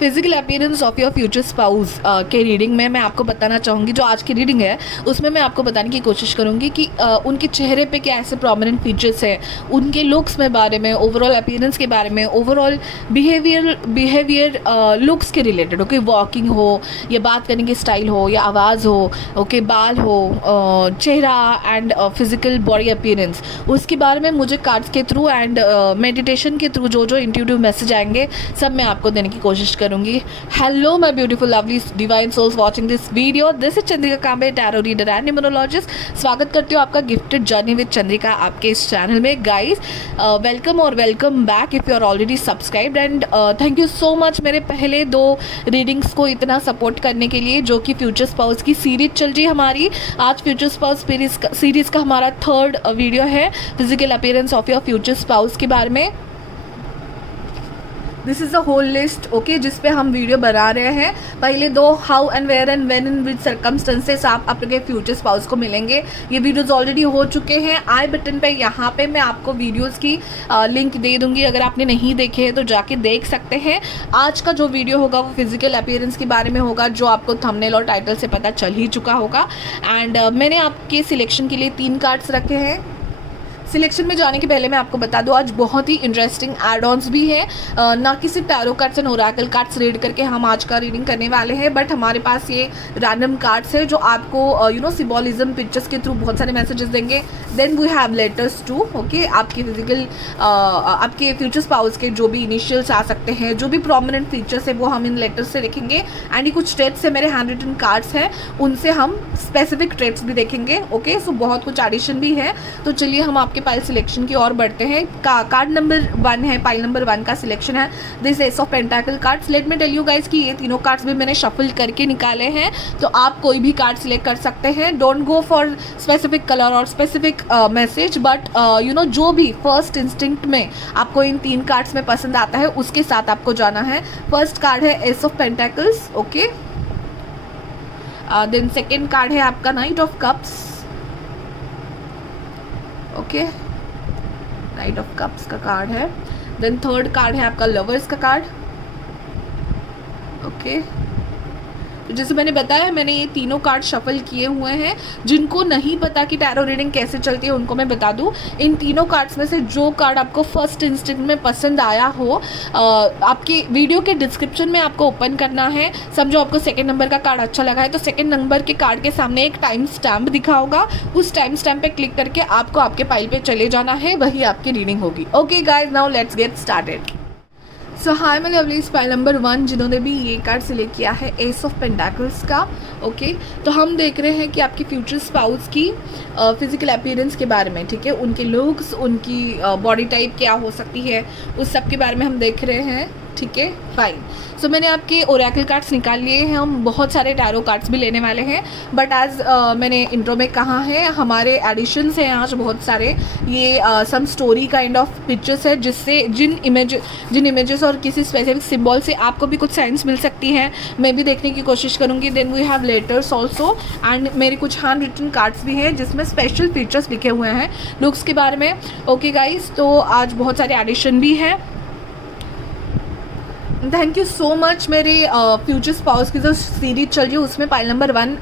Physical appearance of your future spouse के reading में मैं आपको बताना चाहूँगी, जो आज की रीडिंग है उसमें मैं आपको बताने की कोशिश करूँगी कि उनके चेहरे पे क्या ऐसे प्रोमिनेंट फीचर्स हैं, उनके लुक्स में बारे में, ओवरऑल अपीयरेंस के बारे में, ओवरऑल बिहेवियर लुक्स के रिलेटेड। ओके, वॉकिंग हो या बात करने की स्टाइल हो या आवाज़ हो, ओके, बाल हो, चेहरा एंड फिजिकल बॉडी अपीयरेंस, उसके बारे में मुझे कार्ड्स के थ्रू एंड मेडिटेशन के थ्रू जो इंट्यूटिव मैसेज आएंगे सब मैं आपको देने की कोशिश करूंगी। Hello my beautiful lovely divine souls watching this video, this is Chandrika Kambe, tarot reader and numerologist. स्वागत करती हूँ आपका गिफ्टेड जर्नी विद चंद्रिका आपके इस चैनल में। गाइस, वेलकम और welcome back if you are already subscribed and thank you so much मेरे पहले 2 रीडिंग्स को इतना सपोर्ट करने के लिए, जो कि फ्यूचर स्पाउस की सीरीज चल रही है हमारी। आज फ्यूचर स्पाउस सीरीज़ का हमारा 3rd वीडियो है physical appearance of your future spouse के बारे में। This is a whole list, okay, जिस पे हम वीडियो बना रहे हैं। पहले 2 how and where and when and with circumstances आप अपने फ्यूचर स्पाउस को मिलेंगे। ये वीडियोस ऑलरेडी हो चुके हैं। आई बटन पे यहाँ पे मैं आपको वीडियोस की लिंक दे दूँगी, अगर आपने नहीं देखे हैं तो जाके देख सकते हैं। आज का जो वीडियो होगा वो फिजिकल अपीयरेंस के बारे में होगा, जो आपको थंबनेल और टाइटल से पता चल ही चुका होगा। एंड मैंने आपके सिलेक्शन के लिए 3 कार्ड्स रखे हैं। सिलेक्शन में जाने के पहले मैं आपको बता दूं, आज बहुत ही इंटरेस्टिंग एड ऑन्स भी हैं। ना कि सिर्फ tarot cards and Oracle cards read करके हम आज का रीडिंग करने वाले हैं, बट हमारे पास ये रैंडम कार्ड्स है जो आपको सिम्बोलिज्म पिक्चर्स के थ्रू बहुत सारे मैसेजेस देंगे। Then we have letters too, okay, आपके फिजिकल आपके फ्यूचर स्पाउस के जो भी इनिशियल्स आ सकते हैं, जो भी प्रोमिनेंट फीचर्स है वो हम इन लेटर्स से देखेंगे। एंड ये कुछ ट्रेड्स है, मेरे हैंड रिटन कार्ड्स हैं, उनसे हम स्पेसिफिक ट्रेड्स भी देखेंगे। ओके, सो बहुत कुछ एडिशन भी है। तो चलिए हम आपके पाइल सिलेक्शन की ओर बढ़ते हैं। कार्ड नंबर 1 है, पाइल नंबर 1 का सिलेक्शन है this ace of pentacle cards. Let me tell you guys कि ये तीनों कार्ड्स भी मैंने शफल करके निकाले हैं, तो आप कोई भी कार्ड सिलेक्ट कर सकते हैं। Don't go for specific colour और स्पेसिफिक मैसेज, बट जो भी फर्स्ट इंस्टिंक्ट में आपको इन 3 कार्ड्स में पसंद आता है उसके साथ आपको जाना है। फर्स्ट कार्ड है ace of pentacles, okay. Then second card है आपका knight of cups, okay, knight of cups का कार्ड है। देन थर्ड कार्ड है आपका लवर्स का कार्ड, ओके। तो जैसे मैंने बताया, मैंने ये तीनों कार्ड शफल किए हुए हैं। जिनको नहीं पता कि टैरो रीडिंग कैसे चलती है उनको मैं बता दूं, इन तीनों कार्ड्स में से जो कार्ड आपको फर्स्ट इंस्टेंट में पसंद आया हो, आपकी वीडियो के डिस्क्रिप्शन में आपको ओपन करना है। समझो आपको सेकंड नंबर का कार्ड अच्छा लगा है, तो सेकंड नंबर के कार्ड के सामने एक टाइम स्टैम्प दिखा होगा, उस टाइम स्टैम्प पे क्लिक करके आपको आपके फाइल पे चले जाना है, वही आपकी रीडिंग होगी। Okay guys, now let's get started. So hi my lovely, file number 1 जिन्होंने भी ये कार्ड सिलेक्ट किया है एस ऑफ पेंटाकल्स का, ओके। तो हम देख रहे हैं कि आपके फ्यूचर स्पाउस की फिजिकल अपीयरेंस के बारे में, ठीक है, उनके लुक्स, उनकी बॉडी टाइप क्या हो सकती है, उस सब के बारे में हम देख रहे हैं, ठीक है, फाइन। सो मैंने आपके ओरेकल कार्ड्स निकाल लिए हैं। हम बहुत सारे टैरो कार्ड्स भी लेने वाले हैं, बट आज मैंने इंट्रो में कहा है, हमारे एडिशंस हैं आज बहुत सारे। ये some story kind of pictures है, जिससे जिन इमेजेस और किसी स्पेसिफिक सिंबल से आपको भी कुछ साइंस मिल सकती हैं, मैं भी देखने की कोशिश करूँगी। Then we have letters also, and मेरे कुछ हैंड रिटन कार्ड्स भी हैं जिसमें स्पेशल फीचर्स लिखे हुए हैं लुक्स के बारे में। ओके गाइज, तो आज बहुत सारे एडिशन भी हैं। Thank you so much. मेरे फ्यूचर स्पाउस की जो सीरीज चल रही है उसमें pile number 1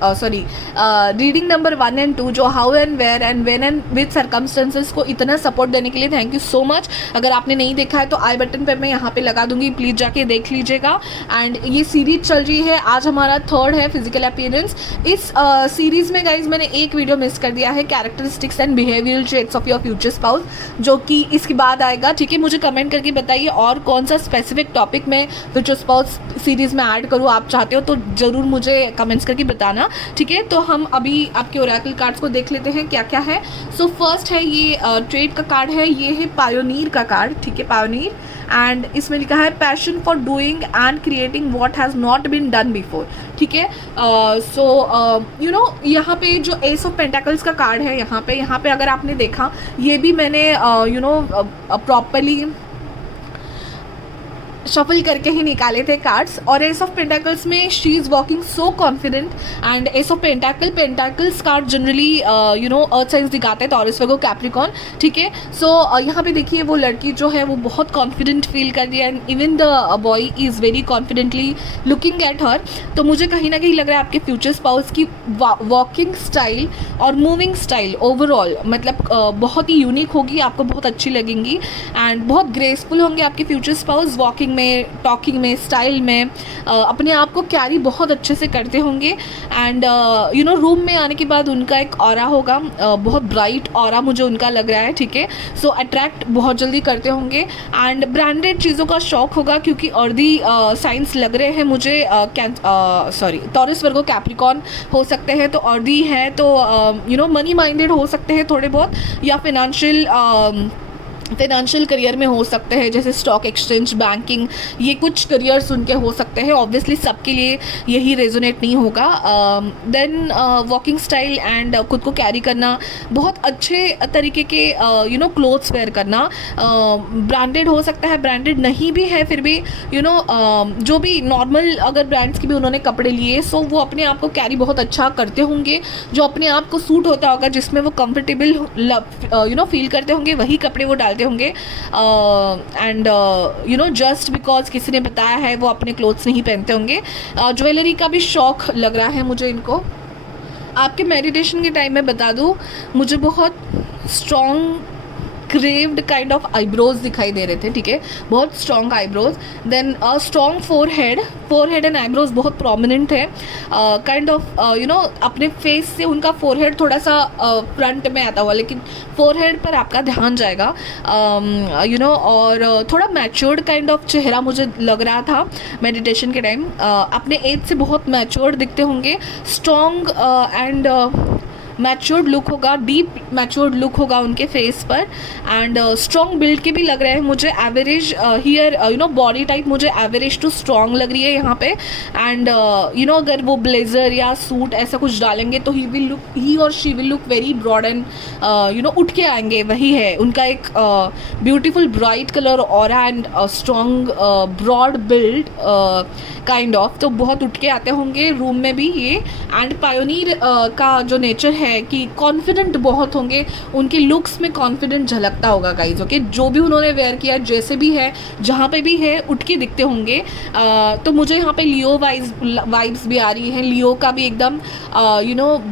reading number 1 and 2 जो how and where and when and with circumstances को इतना सपोर्ट देने के लिए थैंक यू सो मच। अगर आपने नहीं देखा है तो आई बटन पे मैं यहाँ पे लगा दूंगी, प्लीज़ जाके देख लीजिएगा। एंड ये सीरीज चल रही है, आज हमारा 3rd है फिजिकल अपीयरेंस। इस सीरीज़ में गाइज मैंने एक वीडियो मिस कर दिया है, characteristics and behavioural traits of your future spouse, जो कि इसके बाद आएगा, ठीक है। मुझे कमेंट करके बताइए और कौन सा स्पेसिफिक टॉपिक में फ्यूचर स्पाउस सीरीज में ऐड करूँ आप चाहते हो तो ज़रूर मुझे कमेंट्स करके बताना, ठीक है। तो हम अभी आपके ओरेकल कार्ड्स को देख लेते हैं क्या क्या है। सो फर्स्ट है ये ट्रेड का कार्ड है, ये है पायोनीर का कार्ड, ठीक है, पायोनीर। एंड इसमें लिखा है passion for doing and creating what has not been done before, ठीक है। यहाँ पे जो एस ऑफ पेंटाकल्स का कार्ड है, यहाँ पे अगर आपने देखा, ये भी मैंने प्रॉपरली शफल करके ही निकाले थे कार्ड्स। और एस ऑफ पेंटाकल्स में she is walking so confident and S of pentacles card generally earth science दिखाते हैं, टॉरस वर्गो कैप्रिकॉर्न, ठीक है। सो यहाँ पे देखिए वो लड़की जो है वो बहुत कॉन्फिडेंट फील कर रही है and even the boy is very confidently looking at her. तो मुझे कहीं ना कहीं लग रहा है आपके फ्यूचर स्पाउस की वॉकिंग स्टाइल और मूविंग स्टाइल ओवरऑल मतलब बहुत ही यूनिक होगी, आपको बहुत अच्छी लगेंगी एंड बहुत ग्रेसफुल होंगे आपके फ्यूचर स्पाउस। वॉकिंग में, टॉकिंग में, स्टाइल में अपने आप को कैरी बहुत अच्छे से करते होंगे एंड रूम में आने के बाद उनका एक ऑरा होगा, बहुत ब्राइट ऑरा मुझे उनका लग रहा है, ठीक है। सो अट्रैक्ट बहुत जल्दी करते होंगे एंड ब्रांडेड चीज़ों का शौक होगा क्योंकि अर्दी साइंस लग रहे हैं मुझे, टॉरस वर्गो कैप्रिकॉर्न हो सकते हैं, तो अर्दी है तो मनी माइंडेड हो सकते हैं थोड़े बहुत, या फाइनेंशियल करियर में हो सकते हैं, जैसे स्टॉक एक्सचेंज, बैंकिंग, ये कुछ करियर्स उनके हो सकते हैं। ऑब्वियसली सबके लिए यही रेजोनेट नहीं होगा। देन वॉकिंग स्टाइल एंड खुद को कैरी करना, बहुत अच्छे तरीके के क्लोथ्स वेयर करना, ब्रांडेड हो सकता है, ब्रांडेड नहीं भी है फिर भी जो भी नॉर्मल अगर ब्रांड्स के भी उन्होंने कपड़े लिए, सो वो अपने आप को कैरी बहुत अच्छा करते होंगे, जो अपने आप को सूट होता होगा, जिसमें वो कंफर्टेबल फील करते होंगे, वही कपड़े वो डालते होंगे एंड जस्ट बिकॉज किसी ने बताया है वो अपने क्लोथ्स नहीं पहनते होंगे। ज्वेलरी का भी शौक लग रहा है मुझे इनको। आपके मेडिटेशन के टाइम में बता दूँ, मुझे बहुत strong carved kind of eyebrows दिखाई दे रहे थे, ठीक है, बहुत strong eyebrows. Then strong forehead and eyebrows बहुत प्रोमिनेंट है, काइंड ऑफ अपने फेस से उनका फोरहेड थोड़ा सा फ्रंट में आता हुआ, लेकिन फोरहेड पर आपका ध्यान जाएगा और थोड़ा मैच्योर्ड काइंड ऑफ चेहरा मुझे लग रहा था मेडिटेशन के टाइम। अपने एज से बहुत मैच्योर्ड दिखते होंगे, स्ट्रॉन्ग एंड मैच्योर्ड लुक होगा, डीप मैच्योर्ड लुक होगा उनके फेस पर एंड स्ट्रॉन्ग बिल्ड के भी लग रहे हैं मुझे। एवरेज हियर बॉडी टाइप मुझे एवरेज टू स्ट्रॉन्ग लग रही है यहाँ पे एंड अगर वो ब्लेजर या सूट ऐसा कुछ डालेंगे तो ही और she will look very broad and उठ के आएंगे, वही है उनका एक beautiful bright colour aura and strong broad build kind of, तो बहुत उठ के आते होंगे रूम में भी ये। एंड पायोनियर का जो नेचर है कि कॉन्फिडेंट बहुत होंगे, उनके लुक्स में कॉन्फिडेंट झलकता होगा गाइज, ओके। जो भी उन्होंने वेयर किया, जैसे भी है, जहाँ पे भी है, उठ के दिखते होंगे। तो मुझे यहाँ पे लियो वाइब्स भी आ रही हैं। लियो का भी एकदम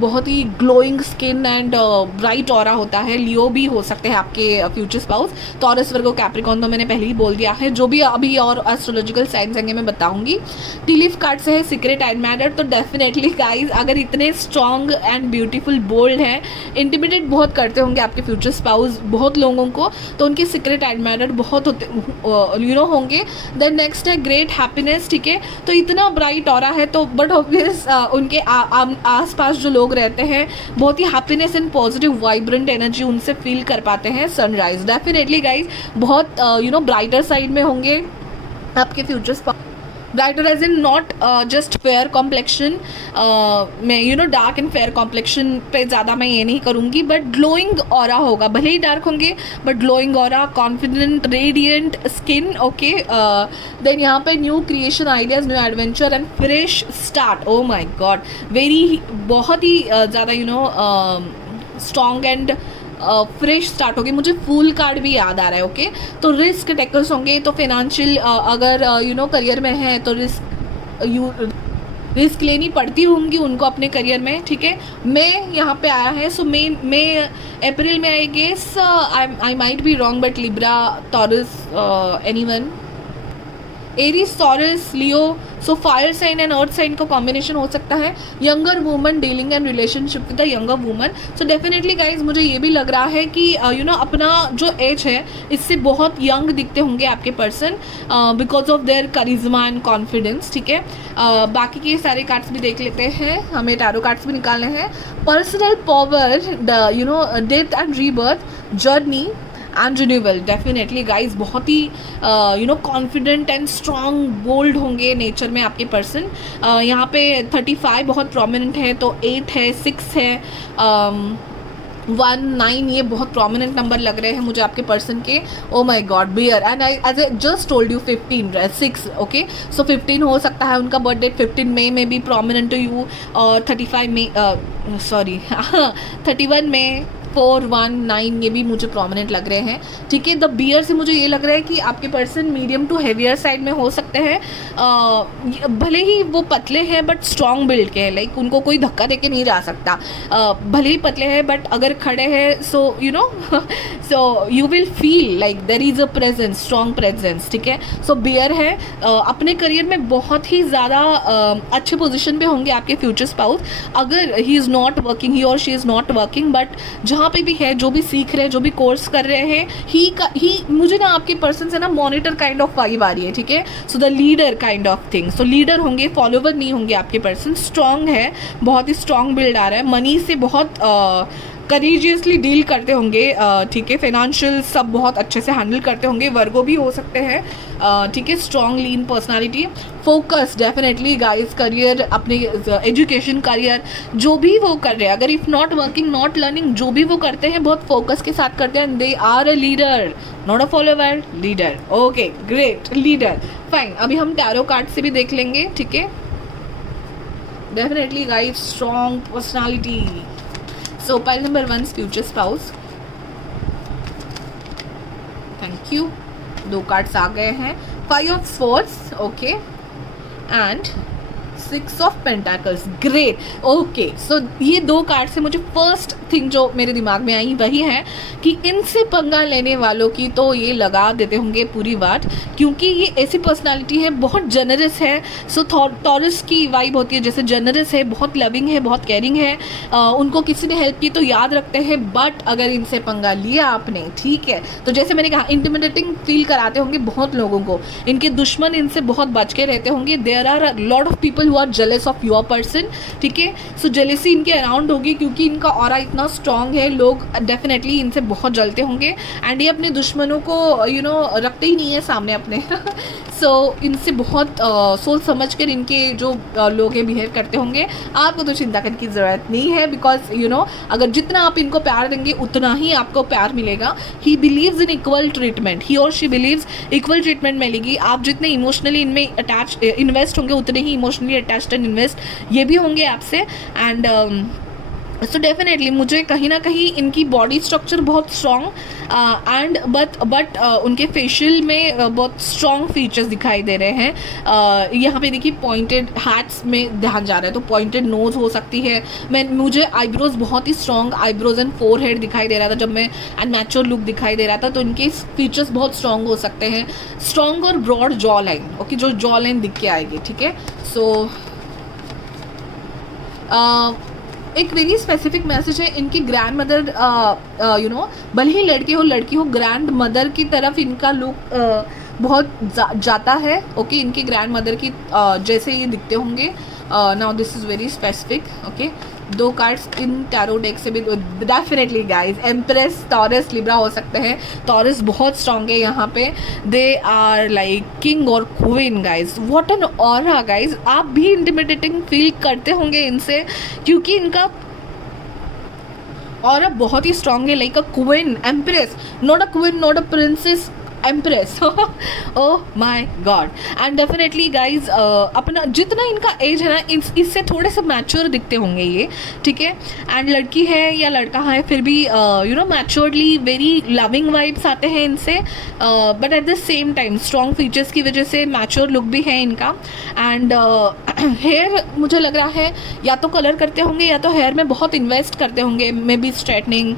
बहुत ही glowing skin and bright aura होता है। लियो भी हो सकते हैं आपके future spouse. Taurus Virgo Capricorn तो मैंने पहले ही बोल दिया है, जो भी अभी और एस्ट्रोलॉजिकल साइंस आएंगे मैं बताऊंगी। टी लीफ कार्ड से है सीक्रेट एडमायरर, तो डेफिनेटली गाइज अगर इतने स्ट्रॉन्ग एंड ब्यूटीफुल बोल्ड हैं, इंटिमिडेट बहुत करते होंगे आपके फ्यूचर स्पाउस बहुत लोगों को, तो उनके सीक्रेट एडमायरर बहुत होते होंगे। देन नेक्स्ट है ग्रेट हैप्पीनेस, ठीक है। तो इतना ब्राइट ऑरा है तो बट ऑब्वियस उनके आसपास जो लोग रहते हैं बहुत ही happiness and positive vibrant energy उनसे फील कर पाते हैं। सनराइज डेफिनेटली गाइज बहुत ब्राइटर साइड में होंगे आपके future spouse. Brighter as in not just fair complexion में डार्क एंड फेयर कॉम्प्लेक्शन पे ज़्यादा मैं ये नहीं करूँगी, बट ग्लोइंग ऑरा होगा, भले ही डार्क होंगे but glowing aura, confident radiant skin, okay. Then यहाँ पे new creation ideas, new adventure and fresh start. Oh my god, बहुत ही ज़्यादा स्ट्रॉन्ग एंड फ्रेश स्टार्ट होगी। मुझे फूल कार्ड भी याद आ रहा है, ओके। तो रिस्क टेकर्स होंगे, तो फाइनेंशियल अगर करियर में है तो रिस्क लेनी पड़ती होंगी उनको अपने करियर में, ठीक है। मई यहाँ पे आया है, सो मई अप्रैल में I guess, I might be wrong but Libra, Taurus, anyone, Aries, Taurus, Leo, so fire sign and earth sign का कॉम्बिनेशन हो सकता है। Younger woman dealing and relationship with the younger woman, so definitely guys मुझे ये भी लग रहा है कि अपना जो एज है इससे बहुत यंग दिखते होंगे आपके person because of their charisma and confidence, ठीक है। बाकी के सारे कार्ड्स भी देख लेते हैं, हमें टैरो कार्ड्स भी निकालने हैं। Personal power, death and rebirth, journey and renewal, definitely guys बहुत ही कॉन्फिडेंट एंड स्ट्रॉन्ग बोल्ड होंगे नेचर में आपके पर्सन। यहाँ पे 35 बहुत प्रोमिनेंट है, तो 8 है, 6 है, 9 ये बहुत प्रोमिनेंट नंबर लग रहे हैं मुझे आपके पर्सन के. Oh my God, beer. And I as I just told you 15 6. Okay, so 15 हो सकता है उनका बर्थ डेट. 15 मई में भी प्रोमिनेंट टू यू, और 35 मई, सॉरी 31 में, 4 1 9 ये भी मुझे प्रोमिनेंट लग रहे हैं. ठीक है, द बियर से मुझे ये लग रहा है कि आपके person medium to heavier side में हो सकते हैं. भले ही वो पतले हैं बट स्ट्रॉन्ग बिल्ड के हैं. लाइक उनको कोई धक्का देके नहीं जा सकता. भले ही पतले हैं बट अगर खड़े हैं so you know so you will feel like there is a presence, strong presence. ठीक है, सो बियर है. अपने करियर में बहुत ही ज़्यादा अच्छे पोजिशन पे होंगे आपके फ्यूचर स्पाउस. अगर ही इज़ नॉट वर्किंग, ही और she is not working, but जहाँ पे भी है, जो भी सीख रहे हैं, जो भी कोर्स कर रहे हैं, ही मुझे ना आपके पर्सन से ना मॉनिटर काइंड ऑफ वाइब आ रही है. ठीक है, so the leader kind of thing. So leader होंगे, फॉलोवर नहीं होंगे आपके पर्सन. स्ट्रॉन्ग है, बहुत ही स्ट्रॉन्ग बिल्ड आ रहा है. मनी से बहुत करेजियसली डील करते होंगे. ठीक है, फाइनेंशियल सब बहुत अच्छे से हैंडल करते होंगे. वर्गो भी हो सकते हैं. ठीक है, strong lean personality. Focus definitely guys, career, अपने एजुकेशन, करियर जो भी वो कर रहे हैं, अगर if not working, not learning, जो भी वो करते हैं बहुत फोकस के साथ करते हैं. They are a leader, not a follower, leader. Okay great, leader. Fine, अभी हम टैरो कार्ड से भी देख लेंगे. ठीक है, definitely guys strong personality. So pile number 1's future spouse. Thank you. 2 cards आ गए हैं. 5 of Swords, okay, and 6 of Pentacles. Great. Okay, so ये 2 कार्ड से मुझे फर्स्ट थिंग जो मेरे दिमाग में आई वही है कि इनसे पंगा लेने वालों की तो ये लगा देते होंगे पूरी बात, क्योंकि ये ऐसी पर्सनालिटी है, बहुत जनरस है. सो टॉरस की वाइब होती है जैसे जनरस है, बहुत लविंग है, बहुत केयरिंग है. उनको किसी ने हेल्प की तो याद रखते हैं, बट अगर इनसे पंगा लिया आपने, ठीक है, तो जैसे मैंने कहा इंटिमिडेटिंग फील कराते होंगे बहुत लोगों को. इनके दुश्मन इनसे बहुत बच के रहते होंगे. There are lot of people who are jealous of your person. ठीक है, सो जेलेसी इनके अराउंड होगी क्योंकि इनका ऑरा इतना स्ट्रांग है. लोग डेफिनेटली इनसे बहुत जलते होंगे एंड ये अपने दुश्मनों को यू नो रखते ही नहीं है सामने अपने. सो इनसे बहुत सोच समझ कर इनके जो लोग हैं बिहेव करते होंगे. आपको तो चिंता करने की ज़रूरत नहीं है, बिकॉज यू नो अगर जितना आप इनको प्यार देंगे उतना ही आपको प्यार मिलेगा. He believes in equal treatment, he और शी बिलीव्स इक्वल ट्रीटमेंट मिलेगी. आप जितने इमोशनली इनमें अटैच इन्वेस्ट होंगे उतने ही इमोशनली अटैच्ड एंड इन्वेस्ट ये भी होंगे आपसे. एंड सो डेफिनेटली मुझे कहीं ना कहीं इनकी बॉडी स्ट्रक्चर बहुत स्ट्रॉन्ग एंड बट उनके फेशियल में बहुत स्ट्रॉन्ग फीचर्स दिखाई दे रहे हैं. यहाँ पे देखिए पॉइंटेड हैट्स में ध्यान जा रहा है, तो पॉइंटेड नोज़ हो सकती है. मुझे आईब्रोज बहुत ही स्ट्रॉन्ग आईब्रोज एंड फोरहेड दिखाई दे रहा था जब मैं, एंड मैच्योर लुक दिखाई दे रहा था, तो इनके फीचर्स बहुत स्ट्रॉन्ग हो सकते हैं. स्ट्रॉन्ग और ब्रॉड जॉ लाइन, ओके, जो जॉ लाइन दिख के आएगी. ठीक है, सो एक वेरी स्पेसिफिक मैसेज है. इनकी ग्रैंड मदर यू नो भले ही लड़के हो लड़की हो, ग्रैंड मदर की तरफ इनका लुक बहुत जाता है. ओके, इनकी ग्रैंड मदर की जैसे ये दिखते होंगे. Now this is very specific. Okay, 2 cards in tarot deck से भी definitely guys empress, taurus, Libra हो सकते हैं. टॉरस बहुत स्ट्रॉन्ग है यहाँ पे. दे आर लाइक किंग और queen guys. What an aura guys. आप भी इंटिमिडेटिंग फील करते होंगे इनसे क्योंकि इनका ऑरा बहुत ही स्ट्रॉन्ग है. Like a queen, empress, not a queen, not a princess, empress. Oh my God. And definitely guys अपना जितना इनका एज है ना इससे थोड़े से मैच्योर दिखते होंगे ये. ठीक है, एंड लड़की है या लड़का है फिर भी you know maturedly very loving vibes आते हैं इनसे, but at the same time strong features की वजह से मैच्योर लुक भी है इनका. एंड हेयर मुझे लग रहा है या तो कलर करते होंगे या तो हेयर में बहुत इन्वेस्ट करते होंगे, मे बी स्ट्रेटनिंग,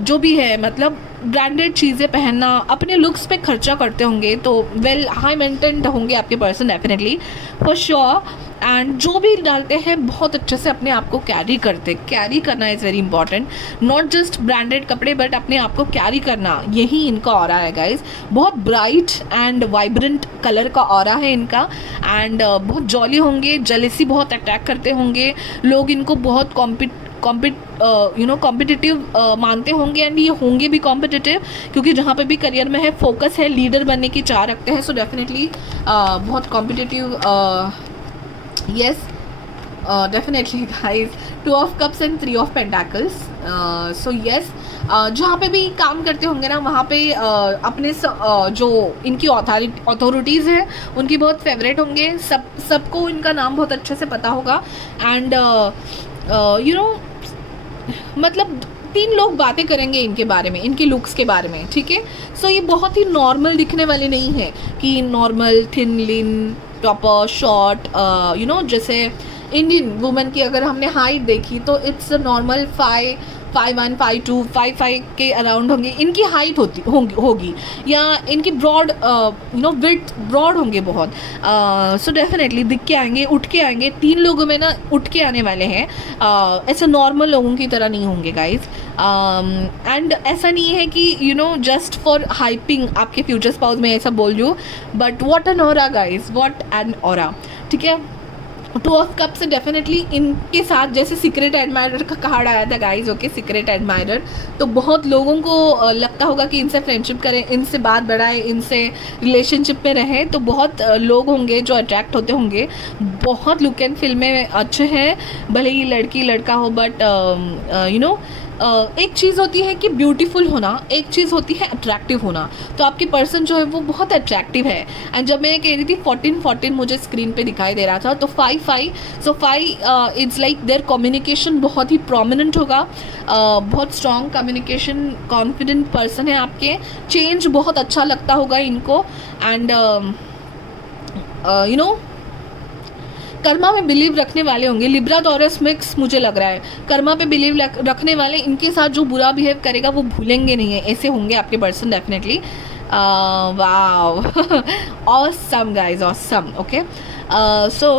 जो भी है, मतलब ब्रांडेड चीज़ें पहनना, अपने लुक्स पे खर्चा करते होंगे. तो वेल हाई मेंटेन्ड होंगे आपके person definitely for sure. And जो भी डालते हैं बहुत अच्छे से अपने आप को कैरी करना is very important. Not just branded कपड़े बट अपने आप को कैरी करना, यही इनका ऑरा है गाइज. बहुत ब्राइट एंड वाइब्रेंट कलर का ऑरा है इनका. एंड बहुत जॉली होंगे, जेलेसी बहुत अटैक करते होंगे. लोग इनको बहुत कॉम्पिटिटिव मानते होंगे एंड ये होंगे भी कॉम्पिटिटिव क्योंकि जहाँ पे भी करियर में है फोकस है, लीडर बनने की चाह रखते हैं. सो डेफिनेटली बहुत competitive. Yes, definitely guys, 2 of cups and 3 of pentacles. So yes, जहाँ पे भी काम करते होंगे ना वहाँ पे अपने जो इनकी अथॉरिटीज़ हैं उनकी बहुत फेवरेट होंगे. सबको इनका नाम बहुत अच्छे से पता होगा. एंड यू नो मतलब 3 लोग बातें करेंगे इनके बारे में, इनके लुक्स के बारे में, ठीक है. सो ये बहुत ही नॉर्मल दिखने वाले नहीं है कि normal thin lean proper short. You know जैसे इंडियन वुमेन की अगर हमने हाइट देखी तो इट्स नॉर्मल 5'1", 5'2", 5'5" के अराउंड होंगे इनकी हाइट होगी या इनकी broad you know width broad होंगे बहुत. सो डेफिनेटली दिख के आएंगे, उठ के आएंगे. 3 लोगों में ना उठ के आने वाले हैं. ऐसे नॉर्मल लोगों की तरह नहीं होंगे गाइज. एंड ऐसा नहीं है कि you know just for hyping आपके फ्यूचर स्पाउस में ऐसा बोल रही हूँ, but what an aura guys, what an aura. ठीक है. 2 ऑफ कप से डेफिनेटली इनके साथ जैसे सीक्रेट एडमायरर का कार्ड आया था गाइज. Okay, secret admirer. तो बहुत लोगों को लगता होगा कि इनसे फ्रेंडशिप करें, इनसे बात बढ़ाएं, इनसे रिलेशनशिप में रहें. तो बहुत लोग होंगे जो अट्रैक्ट होते होंगे. बहुत लुक एंड फील में अच्छे हैं, भले ही लड़की लड़का हो, बट यू नो एक चीज़ होती है कि ब्यूटीफुल होना, एक चीज़ होती है अट्रैक्टिव होना. तो आपकी पर्सन जो है वो बहुत अट्रैक्टिव है. एंड जब मैं कह रही थी 14 मुझे स्क्रीन पे दिखाई दे रहा था, तो 5 सो 5 इट्स लाइक देयर कम्युनिकेशन बहुत ही प्रोमिनेंट होगा. बहुत स्ट्रॉन्ग कम्युनिकेशन, कॉन्फिडेंट पर्सन है आपके. चेंज बहुत अच्छा लगता होगा इनको. एंड यू नो कर्मा में बिलीव रखने वाले होंगे. लिब्रा टॉरस मिक्स मुझे लग रहा है. कर्मा पे बिलीव रखने वाले, इनके साथ जो बुरा बिहेव करेगा वो भूलेंगे नहीं है, ऐसे होंगे आपके पर्सन डेफिनेटली. वाव, ऑसम गाइज, ऑसम. ओके, सो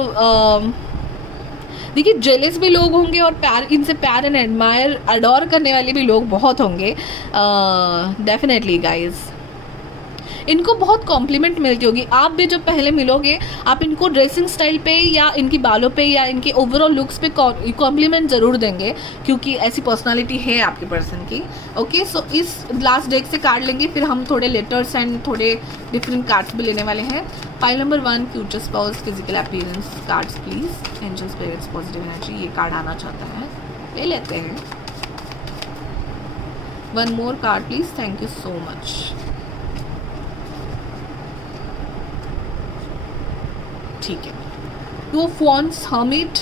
देखिए जेलस भी लोग होंगे और इनसे प्यार एंड एडमायर अडोर करने वाले भी लोग बहुत होंगे डेफिनेटली गाइज. इनको बहुत कॉम्प्लीमेंट मिलती होगी. आप भी जब पहले मिलोगे आप इनको ड्रेसिंग स्टाइल पे या इनकी बालों पे या इनके ओवरऑल लुक्स पे कॉम्प्लीमेंट ज़रूर देंगे, क्योंकि ऐसी पर्सनालिटी है आपके पर्सन की. ओके, सो इस लास्ट डेक से कार्ड लेंगे, फिर हम थोड़े लेटर्स एंड थोड़े डिफरेंट कार्ड्स भी लेने वाले हैं. Pile number 1, future spouse, physical appearance cards please. Angel spirits, positive energy, ये कार्ड आना चाहता है, ले लेते हैं. 1 more card please. Thank you so much. ठीक है. 2 of wands, hermit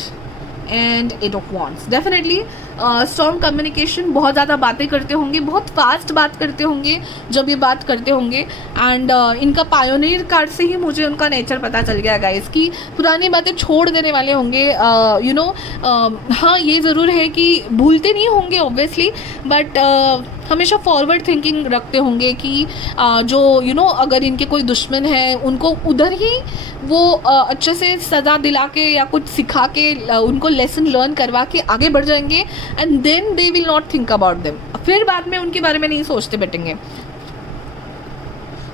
and 8 of wands. Definitely strong communication, बहुत ज़्यादा बातें करते होंगे, बहुत फास्ट बात करते होंगे जब ये बात करते होंगे. एंड इनका पायोनियर कार्ड से ही मुझे उनका नेचर पता चल गया गाइस कि पुरानी बातें छोड़ देने वाले होंगे. यू नो हाँ, ये ज़रूर है कि भूलते नहीं होंगे ऑब्वियसली, बट हमेशा फॉरवर्ड थिंकिंग रखते होंगे कि जो यू नो अगर इनके कोई दुश्मन है उनको उधर ही वो अच्छे से सज़ा दिला के या कुछ सिखा के उनको लेसन लर्न करवा के आगे बढ़ जाएंगे. And then they will not think about them. फिर बाद में उनके बारे में नहीं सोचते बैठेंगे.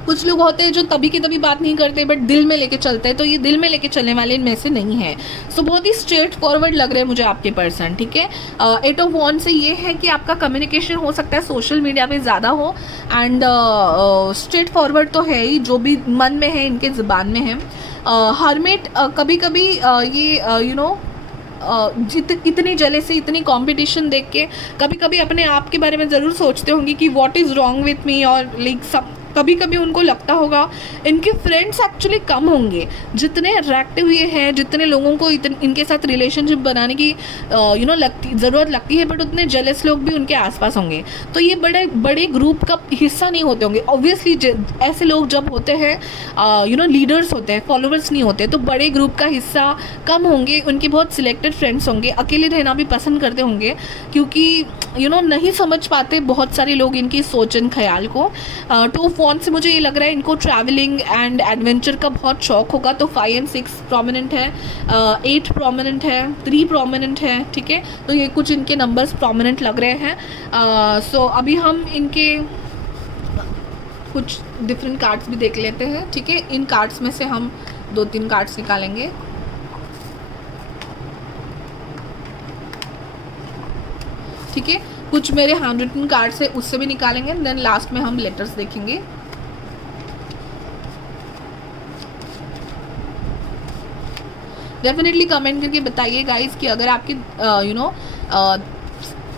कुछ लोग होते हैं जो तभी की तभी बात नहीं करते बट दिल में लेके चलते हैं, तो ये दिल में लेके चलने वाले इनमें से नहीं है. सो बहुत ही स्ट्रेट फॉरवर्ड लग रहे हैं मुझे आपके पर्सन. ठीक है. 8 ऑफ वॉन्ड से ये है कि आपका कम्युनिकेशन हो सकता है सोशल मीडिया पे ज़्यादा हो. एंड स्ट्रेट फॉरवर्ड तो है ही, जो भी मन में है इनके ज़ुबान में है. हर्मिट, कभी कभी ये यू नो इतनी जेलसी, इतनी कंपटीशन देख के कभी कभी अपने आप के बारे में ज़रूर सोचते होंगे कि what is wrong with me, और लाइक सब कभी कभी उनको लगता होगा इनके फ्रेंड्स एक्चुअली कम होंगे. जितने अट्रैक्टिव ये हैं, जितने लोगों को इनके साथ रिलेशनशिप बनाने की यू नो ज़रूरत लगती है, बट उतने जेलस लोग भी उनके आसपास होंगे. तो ये बड़े बड़े ग्रुप का हिस्सा नहीं होते होंगे. ऑब्वियसली ऐसे लोग जब होते हैं यू नो लीडर्स होते हैं, फॉलोअर्स नहीं होते, तो बड़े ग्रुप का हिस्सा कम होंगे. उनके बहुत सिलेक्टेड फ्रेंड्स होंगे. अकेले रहना भी पसंद करते होंगे क्योंकि यू नो नहीं समझ पाते बहुत सारे लोग इनकी सोच एंड ख्याल को. 2 फॉन्ट से मुझे ये लग रहा है इनको ट्रैवलिंग एंड एडवेंचर का बहुत शौक होगा. तो 5 एंड 6 प्रोमिनेंट है, 8 प्रोमिनेंट है, 3 प्रोमिनेंट है. ठीक है. तो ये कुछ इनके नंबर्स प्रोमिनेंट लग रहे हैं. सो अभी हम इनके कुछ डिफरेंट कार्ड्स भी देख लेते हैं. ठीक है. इन कार्ड्स में से हम 2-3 कार्ड्स निकालेंगे. ठीक है. कुछ मेरे हैंड रिटन कार्ड्स है, उससे भी निकालेंगे. देन लास्ट में हम लेटर्स देखेंगे. डेफिनेटली कमेंट करके बताइए गाइस कि अगर आपके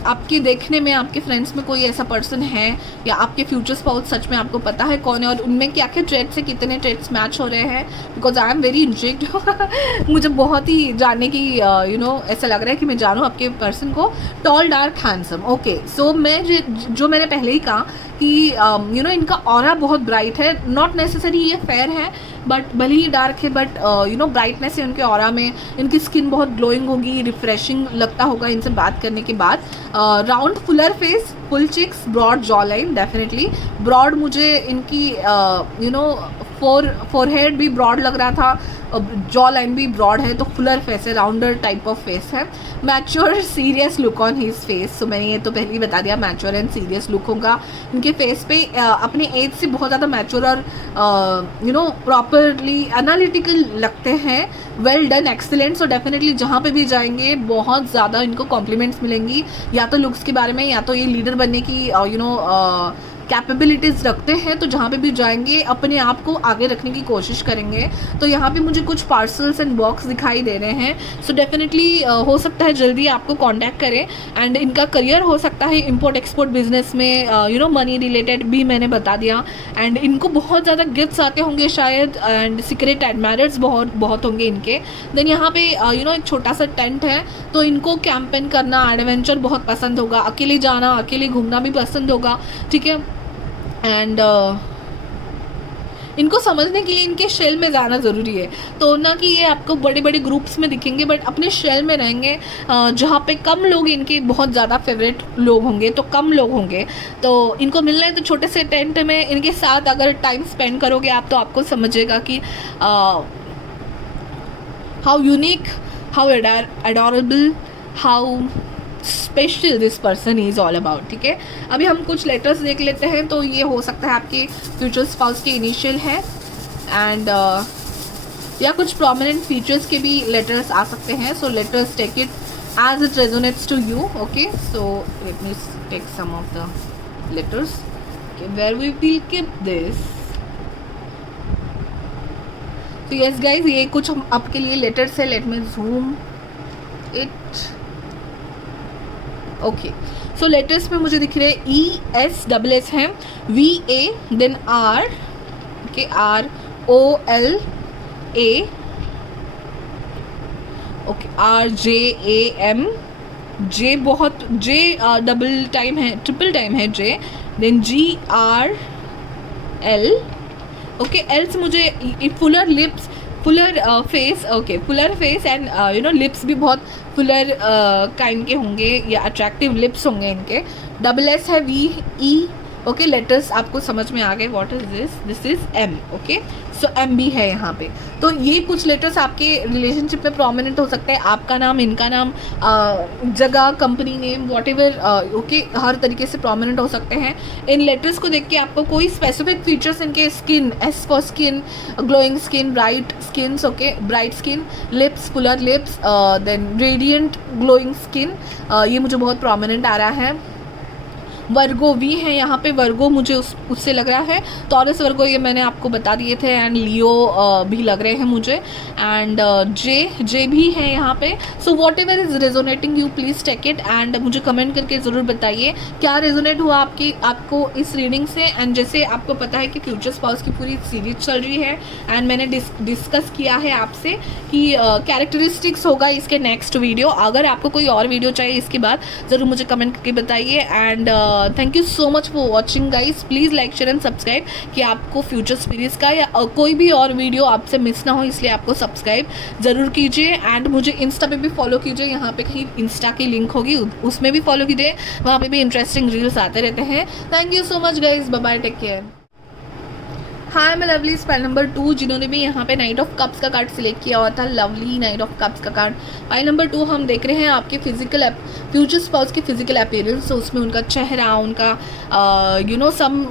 आपके देखने में आपके फ्रेंड्स में कोई ऐसा पर्सन है या आपके फ्यूचर स्पाउस सच में आपको पता है कौन है और उनमें क्या क्या ट्रेड्स है, कितने ट्रेड्स मैच हो रहे हैं, because I am very intrigued मुझे बहुत ही जानने की ऐसा लग रहा है कि मैं जानूँ आपके पर्सन को। Tall dark handsome, okay. So मैं जो मैंने पहले ही कहा कि इनका ऑरा बहुत ब्राइट है, नॉट नेसेसरी ये फेयर है बट भले ही डार्क है बट ब्राइटनेस है उनके ऑरा में। इनकी स्किन बहुत ग्लोइंग होगी, रिफ्रेशिंग लगता होगा इनसे बात करने के बाद। Round fuller face, full cheeks, broad jaw line, definitely broad मुझे इनकी फोरहेड भी ब्रॉड लग रहा था, जॉ लाइन भी ब्रॉड है, तो फुलर फेस है, राउंडर टाइप ऑफ फेस है। Mature serious look on his face, तो मैंने ये तो पहले ही बता दिया, मैच्योर एंड सीरियस लुक होगा इनके फेस पे। अपने एज से बहुत ज़्यादा मैच्योर और प्रॉपरली एनालिटिकल लगते हैं। Well done, excellent. So definitely जहाँ पे भी जाएंगे बहुत ज़्यादा इनको कॉम्प्लीमेंट्स मिलेंगी, या तो लुक्स के बारे में या तो ये लीडर बनने की कैपेबिलिटीज़ रखते हैं, तो जहाँ पे भी जाएंगे अपने आप को आगे रखने की कोशिश करेंगे। तो यहाँ पे मुझे कुछ पार्सल्स एंड बॉक्स दिखाई दे रहे हैं। सो डेफिनेटली हो सकता है जल्दी आपको कांटेक्ट करें एंड इनका करियर हो सकता है इंपोर्ट एक्सपोर्ट बिजनेस में, मनी रिलेटेड भी मैंने बता दिया। एंड इनको बहुत ज़्यादा गिफ्ट्स आते होंगे शायद, एंड सीक्रेट एडमायरर्स बहुत होंगे इनके। देन यहाँ पे एक छोटा सा टेंट है, तो इनको कैंपेन करना, एडवेंचर बहुत पसंद होगा, अकेले जाना, अकेले घूमना भी पसंद होगा, ठीक है। एंड इनको समझने के लिए इनके शेल में जाना ज़रूरी है, तो ना कि ये आपको बड़े बड़े ग्रुप्स में दिखेंगे बट अपने शेल में रहेंगे, जहाँ पे कम लोग इनके बहुत ज़्यादा फेवरेट लोग होंगे, तो कम लोग होंगे, तो इनको मिलना है तो छोटे से टेंट में इनके साथ अगर टाइम स्पेंड करोगे आप, तो आपको समझेगा कि how unique, how adorable, how special this person is all about, ठीक है। अभी हम कुछ लेटर्स देख लेते हैं, तो ये हो सकता है आपके फ्यूचर स्पाउस के इनिशियल है एंड या कुछ प्रोमिनेंट फीचर्स के भी लेटर्स आ सकते हैं। So letters take it as it resonates to you, okay. So let me take some of the letters where we will keep this. तो यस गाइज, ये कुछ आपके लिए लेटर्स है, let me zoom it, okay. So letters में मुझे दिख रहे ESSS हैं, VA, then R, okay, ROLA, okay, RJAM, J बहुत J डबल टाइम है, ट्रिपल टाइम है J, then GRL, okay. L से मुझे Fuller lips, Fuller face, okay, Fuller face and lips भी बहुत फुलर काइंड के होंगे या अट्रैक्टिव लिप्स होंगे इनके। SS है VE, ओके। लेटर्स आपको समझ में आ गए, what is this is M, okay. So M भी है यहाँ पे। तो ये कुछ लेटर्स आपके रिलेशनशिप में प्रोमिनेंट हो सकते हैं, आपका नाम, इनका नाम, जगह, कंपनी नेम, व्हाटएवर, ओके, हर तरीके से प्रोमिनेंट हो सकते हैं। इन लेटर्स को देख के आपको कोई स्पेसिफिक फीचर्स इनके, skin, S for skin, glowing skin, bright skins, okay, bright skin, lips, fuller lips, then radiant glowing skin, ये मुझे बहुत प्रोमिनेंट आ रहा है। वर्गो भी है यहाँ पे, वर्गो मुझे उससे लग रहा है, टॉरस वर्गो ये मैंने आपको बता दिए थे, एंड लियो भी लग रहे हैं मुझे, एंड जे भी है यहाँ पे। So whatever is resonating you please take it and मुझे कमेंट करके ज़रूर बताइए क्या रेजोनेट हुआ आपको इस रीडिंग से। एंड जैसे आपको पता है कि फ्यूचर स्पाउस की पूरी सीरीज चल रही है एंड मैंने डिस्कस किया है आपसे कि कैरेक्टरिस्टिक्स होगा इसके नेक्स्ट वीडियो। अगर आपको कोई और वीडियो चाहिए इसके बाद ज़रूर मुझे कमेंट करके बताइए। And thank you so much for watching guys, please like share and subscribe कि आपको फ्यूचर सीरीज़ का या कोई भी और वीडियो आपसे मिस ना हो, इसलिए आपको सब्सक्राइब ज़रूर कीजिए। एंड मुझे इंस्टा पे भी फॉलो कीजिए, यहाँ पे कहीं इंस्टा की लिंक होगी उसमें भी फॉलो कीजिए, वहाँ पे भी इंटरेस्टिंग रील्स आते रहते हैं। Thank you so much guys, bye bye, take care. Hi मैं लवली, स्पेल नंबर 2 जिन्होंने भी यहाँ पे नाइट ऑफ कप्स का कार्ड सिलेक्ट किया हुआ था, लवली नाइट ऑफ कप्स का कार्ड। फाइल नंबर 2 हम देख रहे हैं आपके फिजिकल फ्यूचर स्पाउस के फिजिकल अपीयरेंस, तो उसमें उनका चेहरा, उनका सम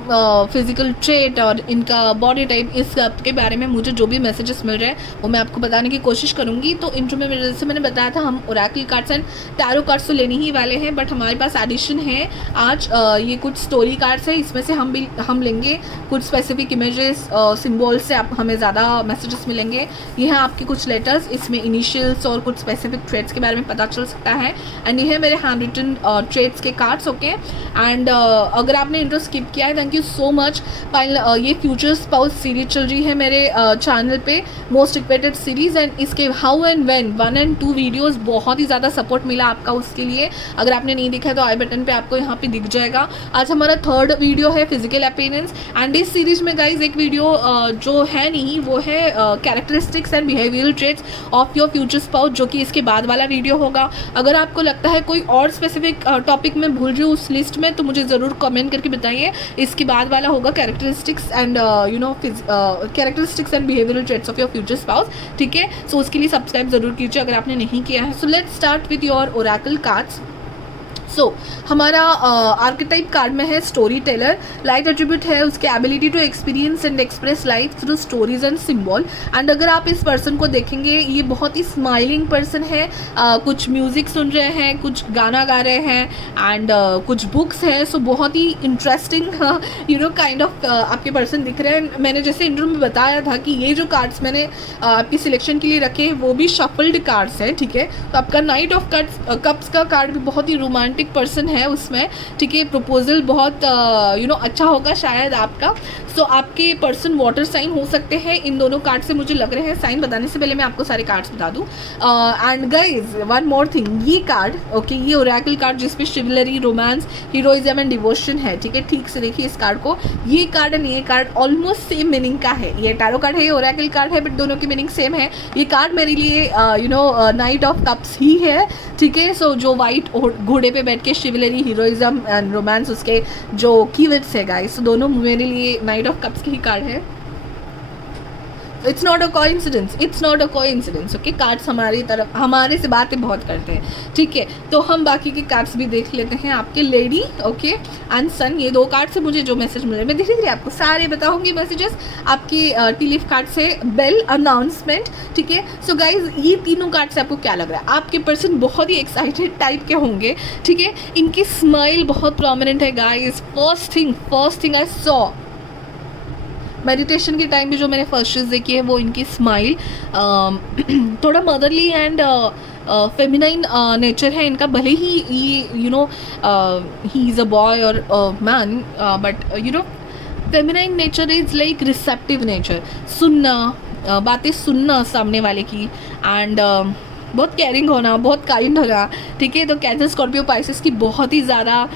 फिजिकल ट्रेट और इनका बॉडी टाइप, इस के बारे में मुझे जो भी मैसेजेस मिल रहे हैं वो मैं आपको बताने की कोशिश करूँगी। तो इंट्रो में जैसे मैंने बताया था हम oracle cards and tarot cards तो लेने ही वाले हैं, बट हमारे पास एडिशन है आज, ये कुछ स्टोरी कार्ड्स है, इसमें से हम लेंगे कुछ स्पेसिफिक इमेजेस, सिम्बॉल से आप हमें ज़्यादा मैसेजेस मिलेंगे। ये हैं आपके कुछ लेटर्स, इसमें इनिशियल्स और कुछ स्पेसिफिक ट्रेड्स के बारे में पता चल सकता है। एंड ये है मेरे हैंड रिटन ट्रेड्स के कार्ड्स, ओके। एंड अगर आपने इंट्रो स्किप किया है, थैंक यू सो मच। ये फ्यूचर स्पाउस सीरीज चल रही है मेरे चैनल पे, मोस्ट रिक्वेटेड सीरीज़, एंड इसके हाउ एंड व्हेन 1 और 2 वीडियोस बहुत ही ज़्यादा सपोर्ट मिला आपका, उसके लिए अगर आपने नहीं देखा है तो आई बटन पे आपको यहाँ पे दिख जाएगा। आज हमारा 3rd वीडियो है फिजिकल अपीयरेंस, एंड इस सीरीज में गाइज एक वीडियो जो है नहीं वो है characteristics and behavioural traits of your future spouse, जो कि इसके बाद वाला वीडियो होगा। अगर आपको लगता है कोई और स्पेसिफिक टॉपिक में भूल रही हूँ उस लिस्ट में, तो मुझे ज़रूर कमेंट करके बताइए। इसके बाद वाला होगा characteristics and characteristics and behavioural traits of your future spouse, ठीक है। सो उसके लिए सब्सक्राइब जरूर कीजिए अगर आपने नहीं किया है। So let's start with your oracle cards. So हमारा आर्केटाइप कार्ड में है स्टोरी टेलर। लाइट एट्रीब्यूट है उसके ability to experience and express life through stories and symbol. And अगर आप इस पर्सन को देखेंगे, ये बहुत ही स्माइलिंग पर्सन है। कुछ म्यूज़िक सुन रहे हैं, कुछ गाना गा रहे हैं, एंड कुछ बुक्स हैं। सो बहुत ही इंटरेस्टिंग काइंड ऑफ आपके पर्सन दिख रहे हैं। मैंने जैसे इंटरव्यू में बताया था कि ये जो कार्ड्स मैंने आपकी सिलेक्शन के लिए रखे वो भी शफल्ड कार्ड्स हैं, ठीक है। तो आपका नाइट ऑफ कप्स का कार्ड भी बहुत ही रोमांटिक पर्सन है उसमें, ठीक है। प्रपोजल बहुत अच्छा होगा शायद आपका। सो आपके पर्सन वाटर साइन हो सकते हैं, इन दोनों कार्ड से मुझे लग रहे हैं। साइन बताने से पहले मैं आपको सारे कार्ड्स बता दूं। And guys one more thing, ये कार्ड ओके, ये ओरेकल कार्ड जिसपे शिवलरी, रोमांस, हीरोइज्म एंड डिवोशन है, ठीक है। ठीक से देखिए इस कार्ड को, ये कार्ड एंड ये कार्ड ऑलमोस्ट सेम मीनिंग का है। ये टैरो कार्ड है, ये ओरेकल कार्ड है, बट दोनों की मीनिंग सेम है। ये कार्ड मेरे लिए नाइट ऑफ कप्स ही है, ठीक है। सो जो वाइट घोड़े पे बैठ के शिवलरी, हीरोइज्म एंड रोमांस उसके जो कीवर्ड्स है गाइस, दोनों मेरे लिए नाइट ऑफ कप्स के ही कार्ड है। It's not a coincidence, okay. Cards हमारी तरफ, हमारे से बातें बहुत करते हैं, ठीक है। तो हम बाकी के कार्ड्स भी देख लेते हैं। आपके लेडी, ओके, एंड सन, ये 2 कार्ड से मुझे जो मैसेज मिले मैं धीरे धीरे आपको सारे बताऊंगी मैसेजेस। आपकी टी लीफ कार्ड से बेल अनाउंसमेंट, ठीक है। सो गाइज ये तीनों कार्ड से आपको क्या लग रहा है? आपके पर्सन बहुत ही एक्साइटेड टाइप के होंगे, ठीक है। इनकी स्माइल बहुत प्रोमिनेंट है guys. First thing I saw meditation के टाइम भी जो मैंने फर्स्ट चीज़ देखी है वो इनकी स्माइल। थोड़ा मदरली एंड फेमिनाइन नेचर है इनका, भले ही ये ही इज़ अ बॉय और man, but feminine nature is like receptive nature, सुनना, बातें सुनना सामने वाले की, एंड बहुत केयरिंग होना, बहुत काइंड होना, ठीक है। तो कैंसर, स्कॉर्पियो, पाइसेस की बहुत ही ज़्यादा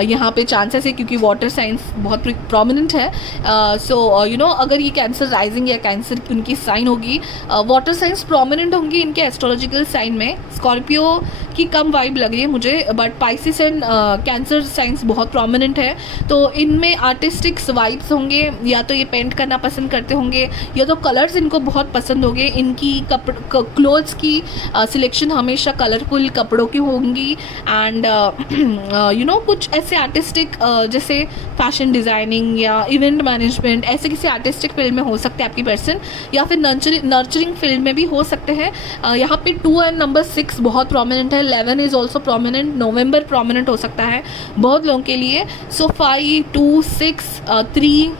यहाँ पे चांसेस है, क्योंकि वाटर साइंस बहुत प्रोमिनेंट है। सो अगर ये कैंसर राइजिंग या कैंसर उनकी साइन होगी, वाटर साइंस प्रोमिनेंट होंगी इनके एस्ट्रोलॉजिकल साइन में। स्कॉर्पियो की कम वाइब लग रही है मुझे, but Pisces and cancer science बहुत प्रोमिनेंट है। तो इनमें आर्टिस्टिक्स वाइब्स होंगे, या तो ये पेंट करना पसंद करते होंगे, या तो कलर्स इनको बहुत पसंद होंगे। इनकी क्लोथ्स की सिलेक्शन हमेशा कलरफुल कपड़ों की होंगी, एंड कुछ ऐसे आर्टिस्टिक जैसे फैशन डिज़ाइनिंग या इवेंट मैनेजमेंट, ऐसे किसी आर्टिस्टिक फील्ड में हो सकते हैं आपकी पर्सन, या फिर नर्चरिंग फील्ड में भी हो सकते हैं। यहाँ पे 2 एंड नंबर 6 बहुत प्रोमिनेंट है। 11 is also prominent, November prominent हो सकता है बहुत लोगों के लिए। सो 5, 2, 6, 3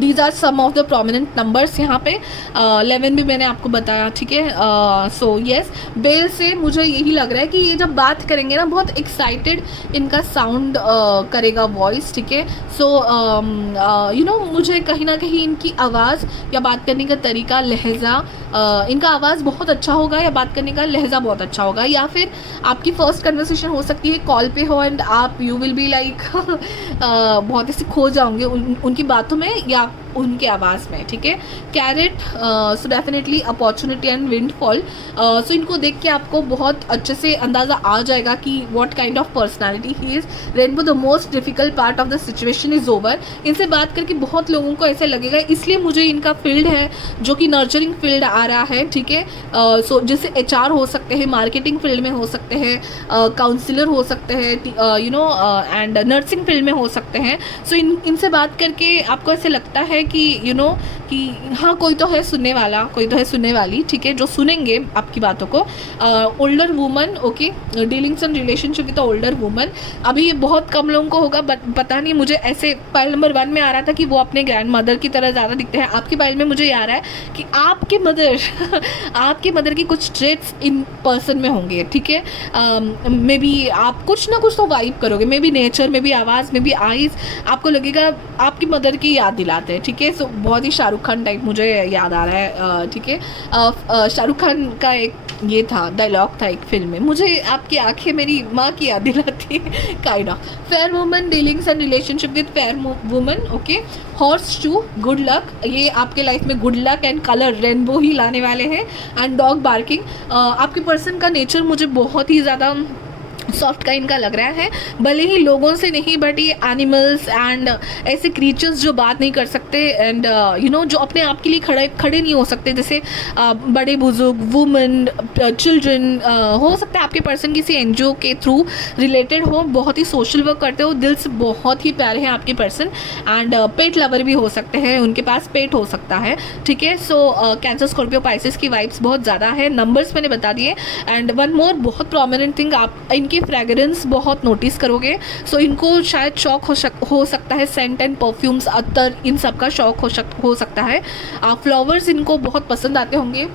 these are some of the prominent numbers यहाँ पे। 11 भी मैंने आपको बताया, ठीक है। सो येस, बेल से मुझे यही लग रहा है कि ये जब बात करेंगे ना, बहुत एक्साइटेड इनका साउंड करेगा वॉइस, ठीक है। सो मुझे कहीं ना कहीं इनकी आवाज़ या बात करने का तरीका, लहजा, इनका आवाज़ बहुत अच्छा होगा, या बात करने का लहजा बहुत अच्छा होगा, या फिर आपकी फर्स्ट कन्वर्सेशन हो सकती है कॉल पे हो, एंड आप यू विल बी लाइक बहुत ऐसे खो जाओगे उनकी बातों में या उनके आवाज़ में, ठीक है। Carrot, so definitely opportunity and windfall. So इनको देख के आपको बहुत अच्छे से अंदाज़ा आ जाएगा कि what kind of personality he is. Rainbow, the most difficult part of the situation is over. इनसे बात करके बहुत लोगों को ऐसे लगेगा, इसलिए मुझे इनका फील्ड है जो कि नर्चरिंग फील्ड आ रहा है, ठीक है। सो जैसे HR हो सकते हैं, मार्केटिंग फील्ड में हो सकते हैं, काउंसलर हो सकते हैं, एंड नर्सिंग फील्ड में हो सकते हैं। सो इनसे बात करके आपको ऐसे लगता है कि यू नो कि हाँ कोई तो है सुनने वाला, कोई तो है सुनने वाली, ठीक है, जो सुनेंगे आपकी बातों को। Older woman, okay, dealings and relationship with older woman. अभी ये बहुत कम लोगों को होगा, बट पता नहीं, मुझे ऐसे पाइल नंबर 1 में आ रहा था कि वो अपने ग्रैंड मदर की तरह ज़्यादा दिखते हैं। आपकी पाइल में मुझे ये आ रहा है कि आपके मदर आपके मदर की कुछ ट्रेट्स इन पर्सन में होंगे, ठीक है। मे बी आप कुछ ना कुछ तो वाइब करोगे, may be nature, may be आवाज़, मे बी आइज़, आपको लगेगा आपकी मदर की याद दिलाते हैं, ठीक है। सो बहुत ही शाहरुख खान टाइप मुझे याद आ रहा है, ठीक है। शाहरुख खान का एक ये था डायलॉग था एक फिल्म में, मुझे आपकी आंखें मेरी माँ की याद दिलाती है, kind of. Fair woman, dealings and relationship with fair woman, okay. Horse shoe, good luck, ये आपके लाइफ में good luck and colour rainbow ही लाने वाले हैं। एंड डॉग बार्किंग, आपके पर्सन का नेचर मुझे बहुत ही ज़्यादा सॉफ्ट काइंड का लग रहा है, भले ही लोगों से नहीं, बट ये एनिमल्स एंड ऐसे क्रीचर्स जो बात नहीं कर सकते एंड यू नो जो अपने आप के लिए खड़े नहीं हो सकते, जैसे बड़े बुजुर्ग, वुमेन, चिल्ड्रन, हो सकता है आपके पर्सन किसी एनजीओ के थ्रू रिलेटेड हो, बहुत ही सोशल वर्क करते हो, दिल से बहुत ही प्यारे हैं आपके पर्सन। एंड पेट लवर भी हो सकते हैं, उनके पास पेट हो सकता है, ठीक है। सो कैंसर, स्कॉर्पियो, पाइसेस की वाइब्स बहुत ज़्यादा है, नंबर्स मैंने बता दिए। एंड वन मोर बहुत प्रोमिनेंट थिंग, आप इनकी फ्रेगरेंस बहुत नोटिस करोगे। सो इनको शायद शौक हो सकता है सेंट एंड परफ्यूम्स, अत्तर, इन सब का शौक हो सकता है। फ्लावर्स इनको बहुत पसंद आते होंगे।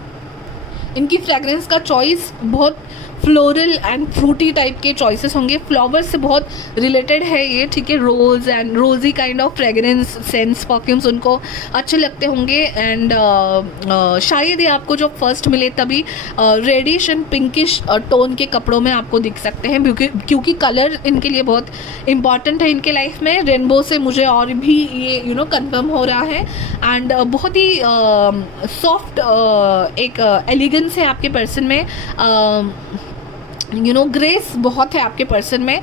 इनकी फ्रेगरेंस का चॉइस बहुत फ्लोरल एंड फ्रूटी टाइप के चॉइसेस होंगे, फ्लावर्स से बहुत रिलेटेड है ये, ठीक है। रोज़ एंड रोज़ी kind of fragrance, sense, perfumes उनको अच्छे लगते होंगे। एंड शायद ये आपको जो फर्स्ट मिले तभी रेडिश एंड पिंकिश टोन के कपड़ों में आपको दिख सकते हैं, क्योंकि कलर इनके लिए बहुत इंपॉर्टेंट है इनके लाइफ में। रेनबो से मुझे और भी ये यू नो कन्फर्म हो रहा है। एंड बहुत ही सॉफ्ट एक एलिगेंस है आपके पर्सन में, यू नो ग्रेस बहुत है आपके पर्सन में।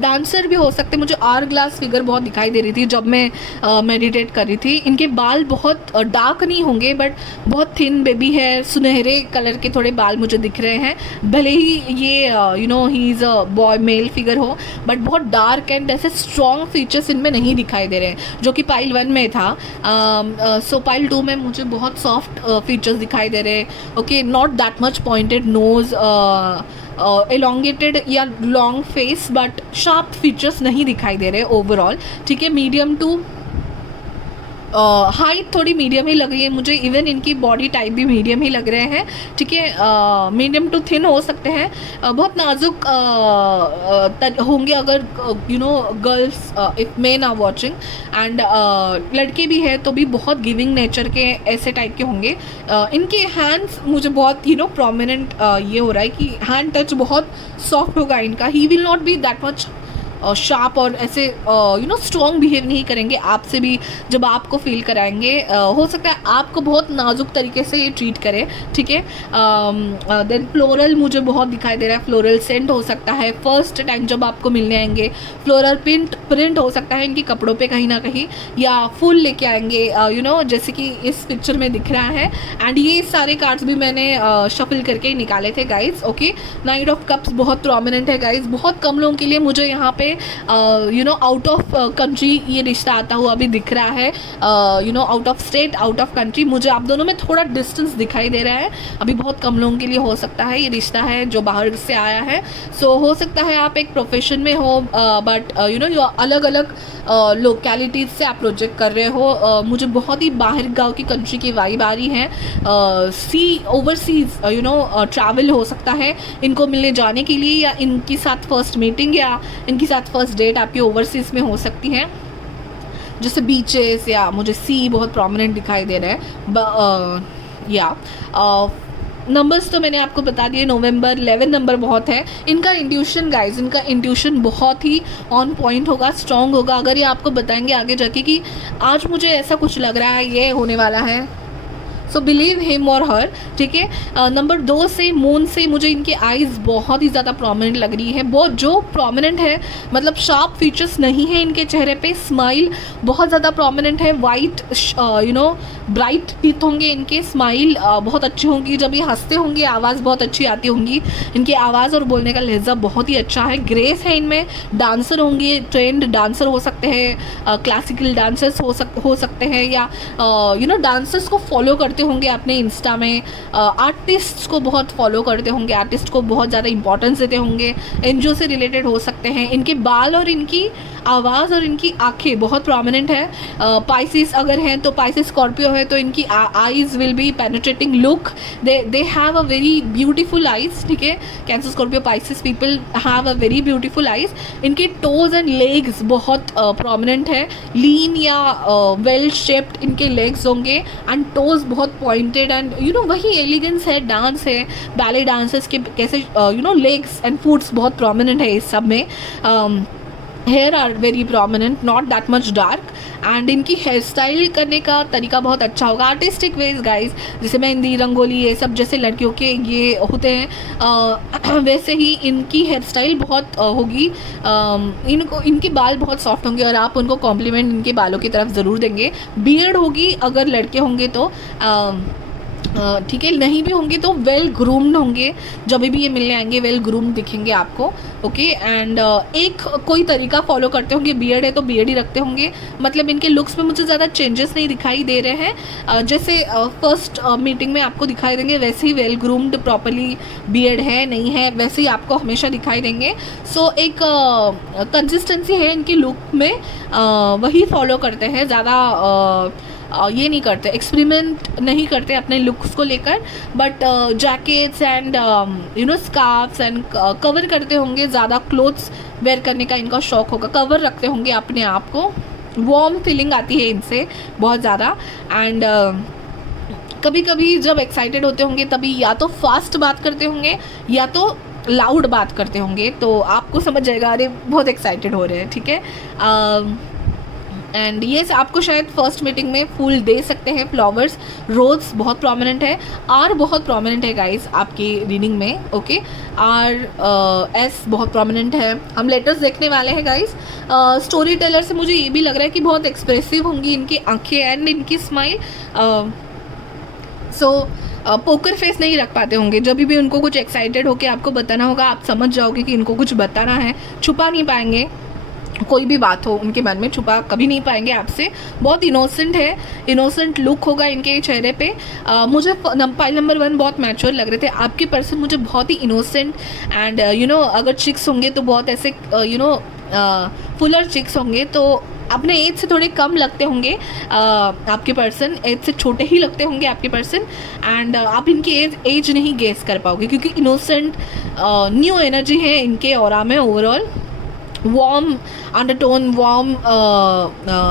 डांसर भी हो सकते, मुझे आर ग्लास फिगर बहुत दिखाई दे रही थी जब मैं मेडिटेट कर रही थी। इनके बाल बहुत डार्क नहीं होंगे, बट बहुत थिन बेबी है, सुनहरे कलर के थोड़े बाल मुझे दिख रहे हैं। भले ही ये you know he is a boy male figure हो, बट बहुत डार्क एंड ऐसे स्ट्रॉन्ग फीचर्स इनमें नहीं दिखाई दे रहे हैं, जो कि पाइल 1 में था। सो पाइल 2 में मुझे बहुत सॉफ्ट फीचर्स दिखाई दे रहे हैं, okay, not that much pointed nose, elongated या long face, but sharp features नहीं दिखाई दे रहे ओवरऑल, ठीक है। मीडियम टू हाइट थोड़ी मीडियम ही लग रही है मुझे, इवन इनकी बॉडी टाइप भी मीडियम ही लग रहे हैं, ठीक है। मीडियम टू थिन हो सकते हैं, बहुत नाजुक होंगे अगर you know girls, if men are watching. And लड़के भी है तो भी बहुत गिविंग नेचर के ऐसे टाइप के होंगे। इनके हैंड्स मुझे बहुत यू नो प्रोमिनेंट ये हो रहा है कि हैंड टच बहुत सॉफ्ट होगा इनका। ही will not be that much sharp और ऐसे यू नो स्ट्रॉन्ग बिहेव नहीं करेंगे आपसे भी, जब आपको फील कराएंगे। हो सकता है आपको बहुत नाजुक तरीके से ये ट्रीट करें, ठीक है। देन फ्लोरल मुझे बहुत दिखाई दे रहा है, फ्लोरल सेंट हो सकता है फर्स्ट टाइम जब आपको मिलने आएंगे। फ्लोरल प्रिंट हो सकता है इनके कपड़ों पे कहीं ना कहीं, या फूल लेके आएंगे यू नो जैसे कि इस पिक्चर में दिख रहा है। एंड ये सारे कार्ड्स भी मैंने शफल करके निकाले थे guys, okay. Knight of cups बहुत प्रोमिनेंट है गाइज, बहुत कम लोगों के लिए मुझे यहाँ पे you know out of country ये रिश्ता आता हुआ अभी दिख रहा है, you know out of state, out of country. मुझे आप दोनों में थोड़ा डिस्टेंस दिखाई दे रहा है, अभी बहुत कम लोगों के लिए हो सकता है ये रिश्ता है जो बाहर से आया है। सो हो सकता है आप एक प्रोफेशन में हो, बट यू नो अलग अलग लोकेलिटीज से आप प्रोजेक्ट कर रहे हो। मुझे बहुत ही बाहर गाँव की कंट्री की वाइब आ रही है। सी ओवरसीज यू नो ट्रैवल हो सकता है इनको मिलने जाने के लिए, या इनके साथ फर्स्ट मीटिंग या इनके साथ फर्स्ट डेट आपकी ओवरसीज में हो सकती है, जैसे बीचेस, या मुझे सी बहुत प्रोमिनेंट दिखाई दे रहा है। या नंबर्स तो मैंने आपको बता दिए, नवंबर 11 नंबर बहुत है। इनका इंट्यूशन गाइज, इनका इंट्यूशन बहुत ही ऑन पॉइंट होगा, स्ट्रॉन्ग होगा। अगर ये आपको बताएंगे आगे जाके कि आज मुझे ऐसा कुछ लग रहा है, ये होने वाला है, सो बिलीव हिम और हर, ठीक है। नंबर 2 से मून से मुझे इनके आईज़ बहुत ही ज़्यादा प्रोमिनेंट लग रही है, बहुत जो प्रोमिनेंट है, मतलब शार्प फीचर्स नहीं है इनके चेहरे पे, स्माइल बहुत ज़्यादा प्रोमिनेंट है, वाइट ब्राइट टीथ होंगे इनके, स्माइल बहुत अच्छी होंगी, जब ये हंसते होंगे आवाज़ बहुत अच्छी आती होंगी, इनकी आवाज़ और बोलने का लहजा बहुत ही अच्छा है, ग्रेस है इनमें, डांसर होंगे, ट्रेंड डांसर हो सकते हैं, क्लासिकल डांसर्स हो सकते हैं, या डांसर्स को फॉलो करते होंगे अपने इंस्टा में, आर्टिस्ट को बहुत फॉलो करते होंगे, आर्टिस्ट को बहुत ज़्यादा इंपॉर्टेंस देते होंगे, एनजीओ से रिलेटेड हो सकते हैं, इनके बाल और इनकी आवाज़ और इनकी आंखें बहुत प्रोमिनेंट है। पाइसिस अगर हैं तो पाइसिस स्कॉर्पियो है तो इनकी eyes will be penetrating look, they have a very beautiful eyes, ठीक है। Cancer Scorpio Pisces people have a very beautiful eyes. इनके टोज एंड लेग्स बहुत प्रोमिनेंट है, लीन या वेल शेप्ड इनके लेग्स होंगे, एंड टोज बहुत पॉइंटेड, एंड वही एलिगेंस है, डांस है, बैले डांसर्स के कैसे लेग्स एंड फुट्स बहुत प्रोमिनेंट है इस सब में। Hair are very prominent, not that much dark, and इनकी हेयर स्टाइल करने का तरीका बहुत अच्छा होगा, आर्टिस्टिक वेज गाइज, जैसे मेहंदी, रंगोली, ये सब जैसे लड़कियों के ये होते हैं, वैसे ही इनकी हेयर स्टाइल बहुत होगी। इनके बाल बहुत सॉफ्ट होंगे और आप उनको कॉम्प्लीमेंट इनके बालों की तरफ ज़रूर देंगे। बियर्ड होगी अगर लड़के होंगे तो, ठीक है, नहीं भी होंगे तो वेल ग्रूम्ड होंगे, जब भी ये मिलने आएंगे वेल ग्रूम्ड दिखेंगे आपको, ओके। एंड एक कोई तरीका फॉलो करते होंगे, बियर्ड है तो बियर्ड ही रखते होंगे, मतलब इनके लुक्स में मुझे ज़्यादा चेंजेस नहीं दिखाई दे रहे हैं, जैसे फर्स्ट मीटिंग में आपको दिखाई देंगे वैसे ही वेल ग्रूम्ड प्रॉपरली बियर्ड है नहीं है वैसे ही आपको हमेशा दिखाई देंगे। सो एक कंसिस्टेंसी है इनकी लुक में, वही फॉलो करते हैं, ज़्यादा ये नहीं करते, एक्सपेरिमेंट नहीं करते अपने लुक्स को लेकर, but jackets and scarfs and cover करते होंगे, ज़्यादा क्लोथ्स वेयर करने का इनका शौक होगा, कवर रखते होंगे अपने आप को, वार्म फीलिंग आती है इनसे बहुत ज़्यादा। एंड कभी कभी जब एक्साइटेड होते होंगे तभी या तो फास्ट बात करते होंगे या तो लाउड बात करते होंगे, तो आपको समझ जाएगा अरे बहुत एक्साइटेड हो रहे हैं, ठीक है। एंड ये आपको शायद फर्स्ट मीटिंग में फूल दे सकते हैं, फ्लावर्स, रोज़ बहुत प्रोमिनेंट है, आर बहुत प्रोमिनेंट है गाइस आपकी रीडिंग में, ओके। आर एस बहुत प्रोमिनेंट है। हम लेटर्स देखने वाले हैं गाइस। स्टोरी टेलर से मुझे ये भी लग रहा है कि बहुत एक्सप्रेसिव होंगी इनकी आंखें एंड इनकी स्माइल, पोकर फेस नहीं रख पाते होंगे, जब भी उनको कुछ एक्साइटेड होकर आपको बताना होगा आप समझ जाओगे कि इनको कुछ बताना है, छुपा नहीं पाएंगे, कोई भी बात हो उनके मन में छुपा कभी नहीं पाएंगे आपसे, बहुत इनोसेंट है, इनोसेंट लुक होगा इनके चेहरे पे। मुझे फाइल नंबर 1 बहुत मैच्योर लग रहे थे, आपके पर्सन मुझे बहुत ही इनोसेंट एंड अगर चिक्स होंगे तो बहुत ऐसे फुलर चिक्स होंगे, तो अपने एज से थोड़े कम लगते होंगे आपके पर्सन, एज से छोटे ही लगते होंगे आपके पर्सन, एंड आप इनकी एज नहीं गेस कर पाओगे क्योंकि इनोसेंट न्यू एनर्जी है इनके ऑरा में, ओवरऑल वार्म अंडरटोन, वार्म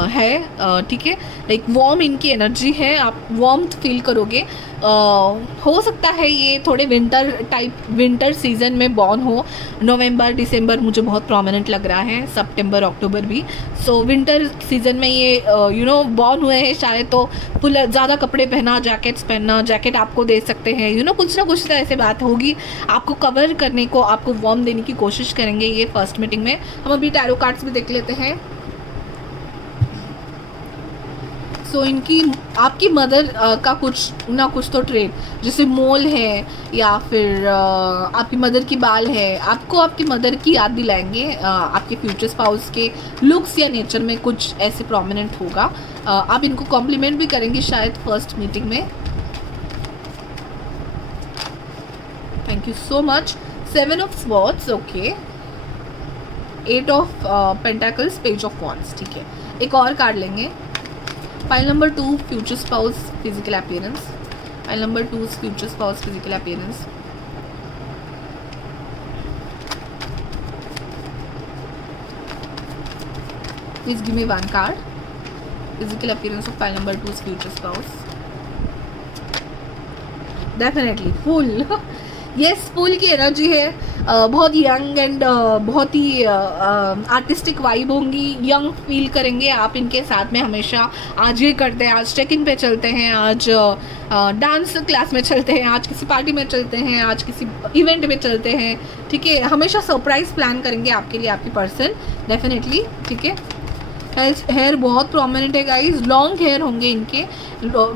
है, ठीक है, लाइक वार्म इनकी एनर्जी है, आप वार्म फील करोगे। हो सकता है ये थोड़े विंटर सीजन में बॉर्न हो, नवंबर दिसंबर मुझे बहुत प्रोमिनेंट लग रहा है, सितंबर अक्टूबर भी, सो विंटर सीजन में ये बॉर्न हुए हैं शायद, तो फुल ज़्यादा कपड़े पहना, जैकेट्स पहनना, जैकेट आपको दे सकते हैं, कुछ ना कुछ तो ऐसे बात होगी, आपको कवर करने को, आपको वार्म देने की कोशिश करेंगे ये फर्स्ट मीटिंग में। हम अभी टैरो कार्ड्स भी देख लेते हैं। सो इनकी आपकी मदर का कुछ ना कुछ तो ट्रेट, जैसे मोल है या फिर आपकी मदर की बाल है, आपको आपकी मदर की याद दिलाएंगे, आपके फ्यूचर स्पाउस के लुक्स या नेचर में कुछ ऐसे प्रोमिनेंट होगा, आप इनको कॉम्प्लीमेंट भी करेंगे शायद फर्स्ट मीटिंग में। Thank you so much. 7 of swords, okay, 8 of pentacles, page of wands, ठीक है। एक और कार्ड लेंगे। File number 2 future spouse physical appearance, file number 2 future spouse physical appearance. Please give me 1 card, physical appearance of file number 2 future spouse. Definitely full, yes, full की energy है, बहुत young and बहुत ही artistic vibe होंगी, young feel करेंगे आप इनके साथ में हमेशा। आज ये करते हैं, आज ट्रेकिंग पे चलते हैं, आज डांस क्लास में चलते हैं, आज किसी पार्टी में चलते हैं, आज किसी इवेंट में चलते हैं, ठीक है। हमेशा सरप्राइज प्लान करेंगे आपके लिए आपकी पर्सन, डेफिनेटली, ठीक है। हेयर बहुत प्रोमिनेंट है गाइस, लॉन्ग हेयर होंगे इनके,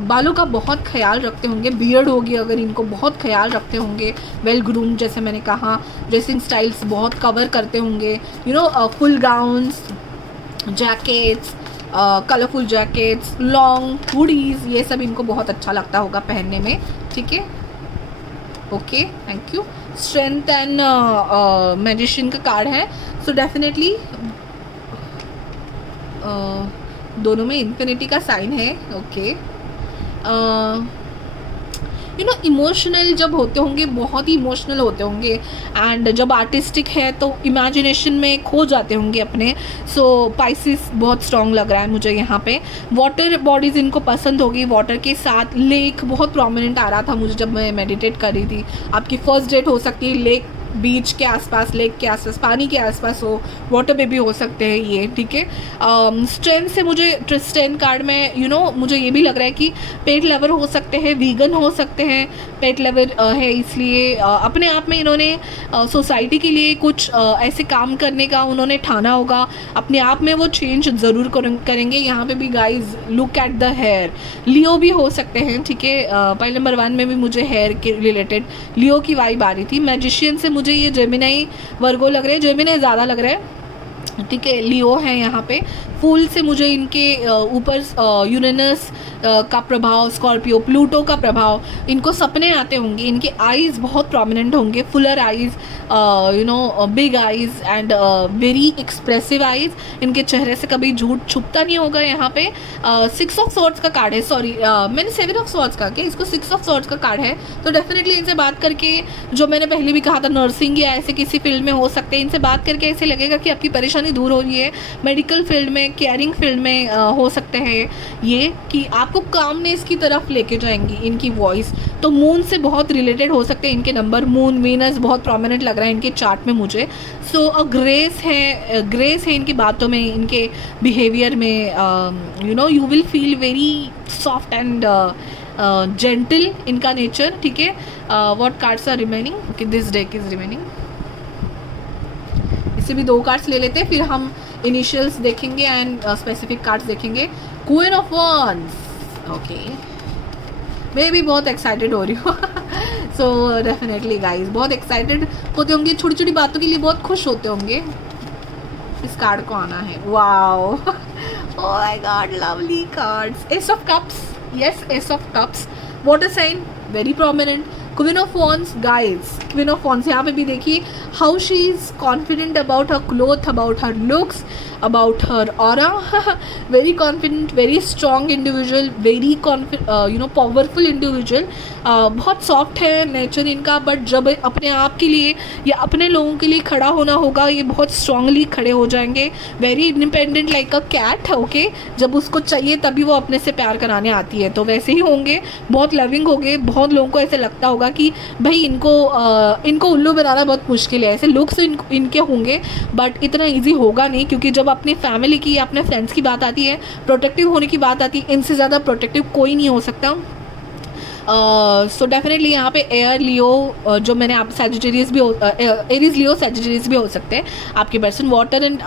बालों का बहुत ख्याल रखते होंगे, बियर्ड होगी अगर इनको, बहुत ख्याल रखते होंगे, वेल ग्रूम जैसे मैंने कहा, ड्रेसिंग स्टाइल्स बहुत कवर करते होंगे, you know, full gowns, jackets, colourful jackets, long hoodies, ये सब इनको बहुत अच्छा लगता होगा पहनने में, ठीक है। Okay, thank you. Strength and magician का कार्ड है, सो डेफिनेटली दोनों में इन्फिनिटी का साइन है, ओके। यू नो, इमोशनल जब होते होंगे, बहुत ही इमोशनल होते होंगे, एंड जब आर्टिस्टिक है तो इमेजिनेशन में खो जाते होंगे अपने। सो पाइसिस बहुत स्ट्रॉन्ग लग रहा है मुझे यहाँ पे। वाटर बॉडीज़ इनको पसंद होगी, वाटर के साथ लेक बहुत प्रोमिनेंट आ रहा था मुझे जब मैं मेडिटेट कर रही थी। आपकी फर्स्ट डेट हो सकती है लेक, बीच के आसपास, लेक के आसपास, पानी के आसपास हो, वाटर पे भी हो सकते हैं ये, ठीक है। स्ट्रेंथ से मुझे स्ट्रेंथ कार्ड में यू नो मुझे ये भी लग रहा है कि पेट लवर हो सकते हैं, वीगन हो सकते हैं, पेट लवर है इसलिए अपने आप में इन्होंने सोसाइटी के लिए कुछ ऐसे काम करने का उन्होंने ठाना होगा, अपने आप में वो चेंज ज़रूर करेंगे। यहाँ पे भी guys look at the hair, Leo भी हो सकते हैं, ठीक है। पॉइंट नंबर 1 में भी मुझे हेयर के रिलेटेड लियो की वाइब आ रही थी। मैजिशियन से मुझे ये जेमिनाई वर्गो लग रहे हैं, जेमिनाई ज़्यादा लग रहा है, ठीक है। लियो है यहाँ पे। फूल से मुझे इनके ऊपर यूरेनस का प्रभाव, स्कॉर्पियो, प्लूटो का प्रभाव, इनको सपने आते होंगे, इनके आईज़ बहुत प्रोमिनेंट होंगे, Fuller eyes, you know, big eyes and very expressive eyes. इनके चेहरे से कभी झूठ छुपता नहीं होगा। यहाँ पे 6 ऑफ सॉर्ड्स का कार्ड है, सॉरी मैंने 7 ऑफ सॉर्ड्स का कि इसको 6 ऑफ सॉर्ड्स का कार्ड है। तो डेफिनेटली इनसे बात करके, जो मैंने पहले भी कहा था, नर्सिंग या ऐसे किसी फील्ड में हो सकते हैं, इनसे बात करके ऐसे लगेगा कि आपकी परेशानी दूर हो रही है। मेडिकल फील्ड में, केयरिंग फील्ड में हो सकते हैं ये, कि आपको कामनेस की तरफ लेके जाएंगी इनकी वॉइस। तो मून से बहुत रिलेटेड हो सकते हैं इनके नंबर, मून, वीनस बहुत प्रोमिनेंट लग रहा है इनके चार्ट में मुझे। सो ग्रेस है इनकी बातों में, इनके बिहेवियर में, you know, you will feel very soft and gentle इनका नेचर, ठीक है। What cards are remaining, okay, this deck is remaining. इससे भी 2 कार्ड्स ले लेते हैं, फिर हम इनिशियल्स देखेंगे एंड स्पेसिफिक कार्ड्स देखेंगे। क्वीन ऑफ वॉन्ड्स, ओके, मैं भी बहुत एक्साइटेड हो रही हूँ। सो डेफिनेटली गाइज बहुत एक्साइटेड होते होंगे, छोटी छोटी बातों के लिए बहुत खुश होते होंगे। इस कार्ड को आना है, wow, oh my god, lovely cards. Ace of cups, yes, ace of cups, water sign very prominent. Queen of wands guys, queen of wands यहाँ पे भी देखिए how she is confident about her cloth, about her looks, about her aura. Very confident, very strong individual, very you know, powerful individual. बहुत soft है nature इनका, but जब अपने आप के लिए या अपने लोगों के लिए खड़ा होना होगा, ये बहुत स्ट्रांगली खड़े हो जाएंगे। Very independent like a cat, okay. जब उसको चाहिए तभी वो अपने से प्यार कराने आती है, तो वैसे ही होंगे। बहुत लविंग होंगे, बहुत लोगों को ऐसे लगता होगा कि भाई इनको उल्लू बनाना बहुत मुश्किल है। ऐसे लुक्स इनके होंगे, बट इतना ईजी होगा नहीं, क्योंकि जब अपनी फैमिली की या अपने फ्रेंड्स की बात आती है, प्रोटेक्टिव होने की बात आती है, इनसे ज़्यादा प्रोटेक्टिव कोई नहीं हो सकता। सो डेफिनेटली यहाँ पे एयर लियो, जो मैंने आप सैजिटेरियस भी एरीज लियो सैजिटेरियस भी हो सकते हैं आपके person. Water and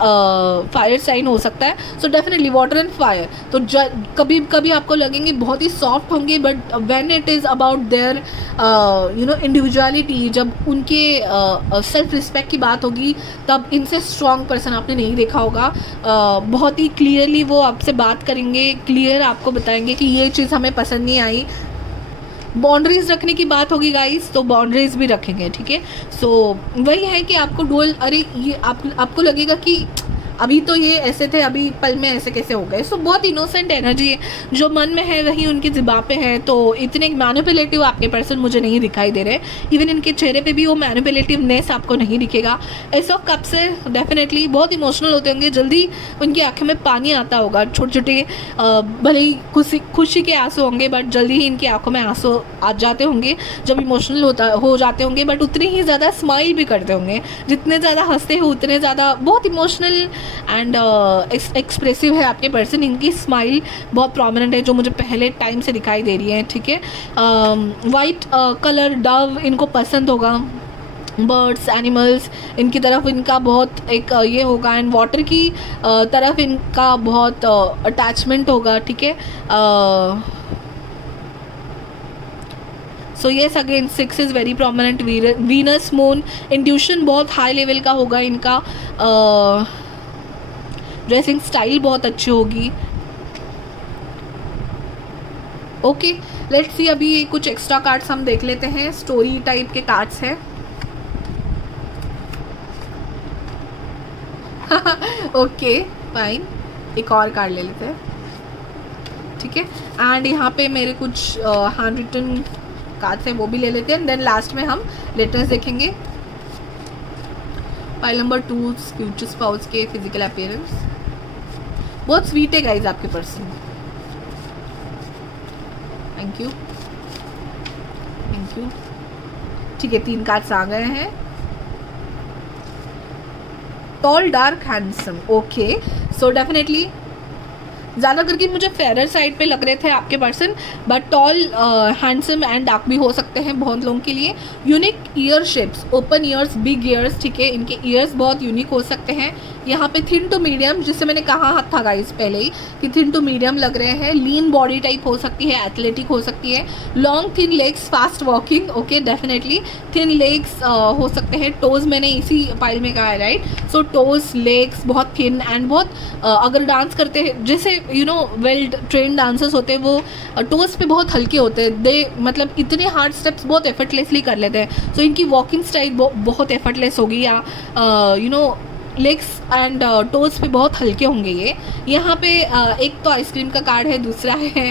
fire sign हो सकता है, so definitely water and fire. तो कभी कभी आपको लगेंगे बहुत ही सॉफ्ट होंगे, but when it is about their you know individuality, जब उनके सेल्फ रिस्पेक्ट की बात होगी, तब इनसे स्ट्रॉन्ग पर्सन आपने नहीं देखा होगा। बहुत ही क्लियरली वो आपसे बात करेंगे, क्लियर आपको बताएंगे कि ये चीज़ हमें पसंद नहीं आई। बाउंड्रीज रखने की बात होगी गाइस, तो बाउंड्रीज भी रखेंगे, ठीक है। सो वही है कि आपको डोल, अरे ये आपको लगेगा कि अभी तो ये ऐसे थे, अभी पल में ऐसे कैसे हो गए। सो बहुत इनोसेंट एनर्जी है, जो मन में है वही उनकी ज़ुबान पे है। तो इतने मैनिपुलेटिव आपके पर्सन मुझे नहीं दिखाई दे रहे। इवन इनके चेहरे पे भी वो मैनिपुलेटिवनेस आपको नहीं दिखेगा। एस ऑफ कप से डेफिनेटली बहुत इमोशनल होते होंगे, जल्दी उनकी आंखों में पानी आता होगा, छोटे छोटे भले ही खुशी के आंसू होंगे, बट जल्दी ही इनकी आंखों में आंसू आ जाते होंगे जब इमोशनल हो जाते होंगे। बट उतनी ही ज़्यादा स्माइल भी करते होंगे, जितने ज़्यादा हंसते हो उतने ज़्यादा बहुत इमोशनल एंड एक्सप्रेसिव है आपके पर्सन। इनकी स्माइल बहुत प्रोमिनेंट है, जो मुझे पहले टाइम से दिखाई दे रही है, ठीक है। वाइट कलर डव इनको पसंद होगा, बर्ड्स एनिमल्स इनकी तरफ इनका बहुत एक ये होगा, एंड वाटर की तरफ इनका बहुत अटैचमेंट होगा, ठीक है। So yes again 6 is very prominent. Venus moon intuition बहुत हाई लेवल का होगा इनका। ड्रेसिंग स्टाइल बहुत अच्छी होगी। ओके लेट्स सी, अभी ये कुछ एक्स्ट्रा कार्ड्स हम देख लेते हैं, स्टोरी टाइप के कार्ड्स हैं। ओके फाइन, एक और कार्ड ले लेते हैं, ठीक है। एंड यहाँ पे मेरे कुछ हैंड रिटन कार्ड्स हैं, वो भी ले लेते हैं। देन लास्ट में हम लेटर्स देखेंगे। फाइल नंबर 2 फ्यूचर स्पाउस के फिजिकल अपीयरेंस बहुत स्वीट है गाइज आपके person. Thank you thank you, ठीक है। 3 कार्ड्स आ गए हैं। Toll dark handsome, okay. So definitely ज़्यादा करके मुझे फेरर साइड पे लग रहे थे आपके person, but toll handsome and dark भी हो सकते हैं बहुत लोगों के लिए। Unique year shapes, open years, big years, ठीक है। इनके ईयर्स बहुत यूनिक हो सकते हैं। यहाँ पे थिन टू मीडियम, जिससे मैंने कहा था गाइस पहले ही कि थिन टू मीडियम लग रहे हैं। लीन बॉडी टाइप हो सकती है, एथलेटिक हो सकती है। Long thin legs, fast walking, okay definitely. Thin legs हो सकते हैं। टोज मैंने इसी पाइल में कहा है, राइट। सो टोज लेग्स बहुत थिन एंड बहुत अगर डांस करते हैं, जैसे you know well train dancers होते हैं, वो टोज पे बहुत हल्के होते हैं। दे मतलब इतने हार्ड स्टेप्स बहुत एफर्टलेसली कर लेते हैं। सो इनकी वॉकिंग स्टाइल बहुत एफर्टलेस होगी, या you know legs and toes पे बहुत हल्के होंगे ये। यहाँ पे एक तो आइसक्रीम का कार्ड है, दूसरा है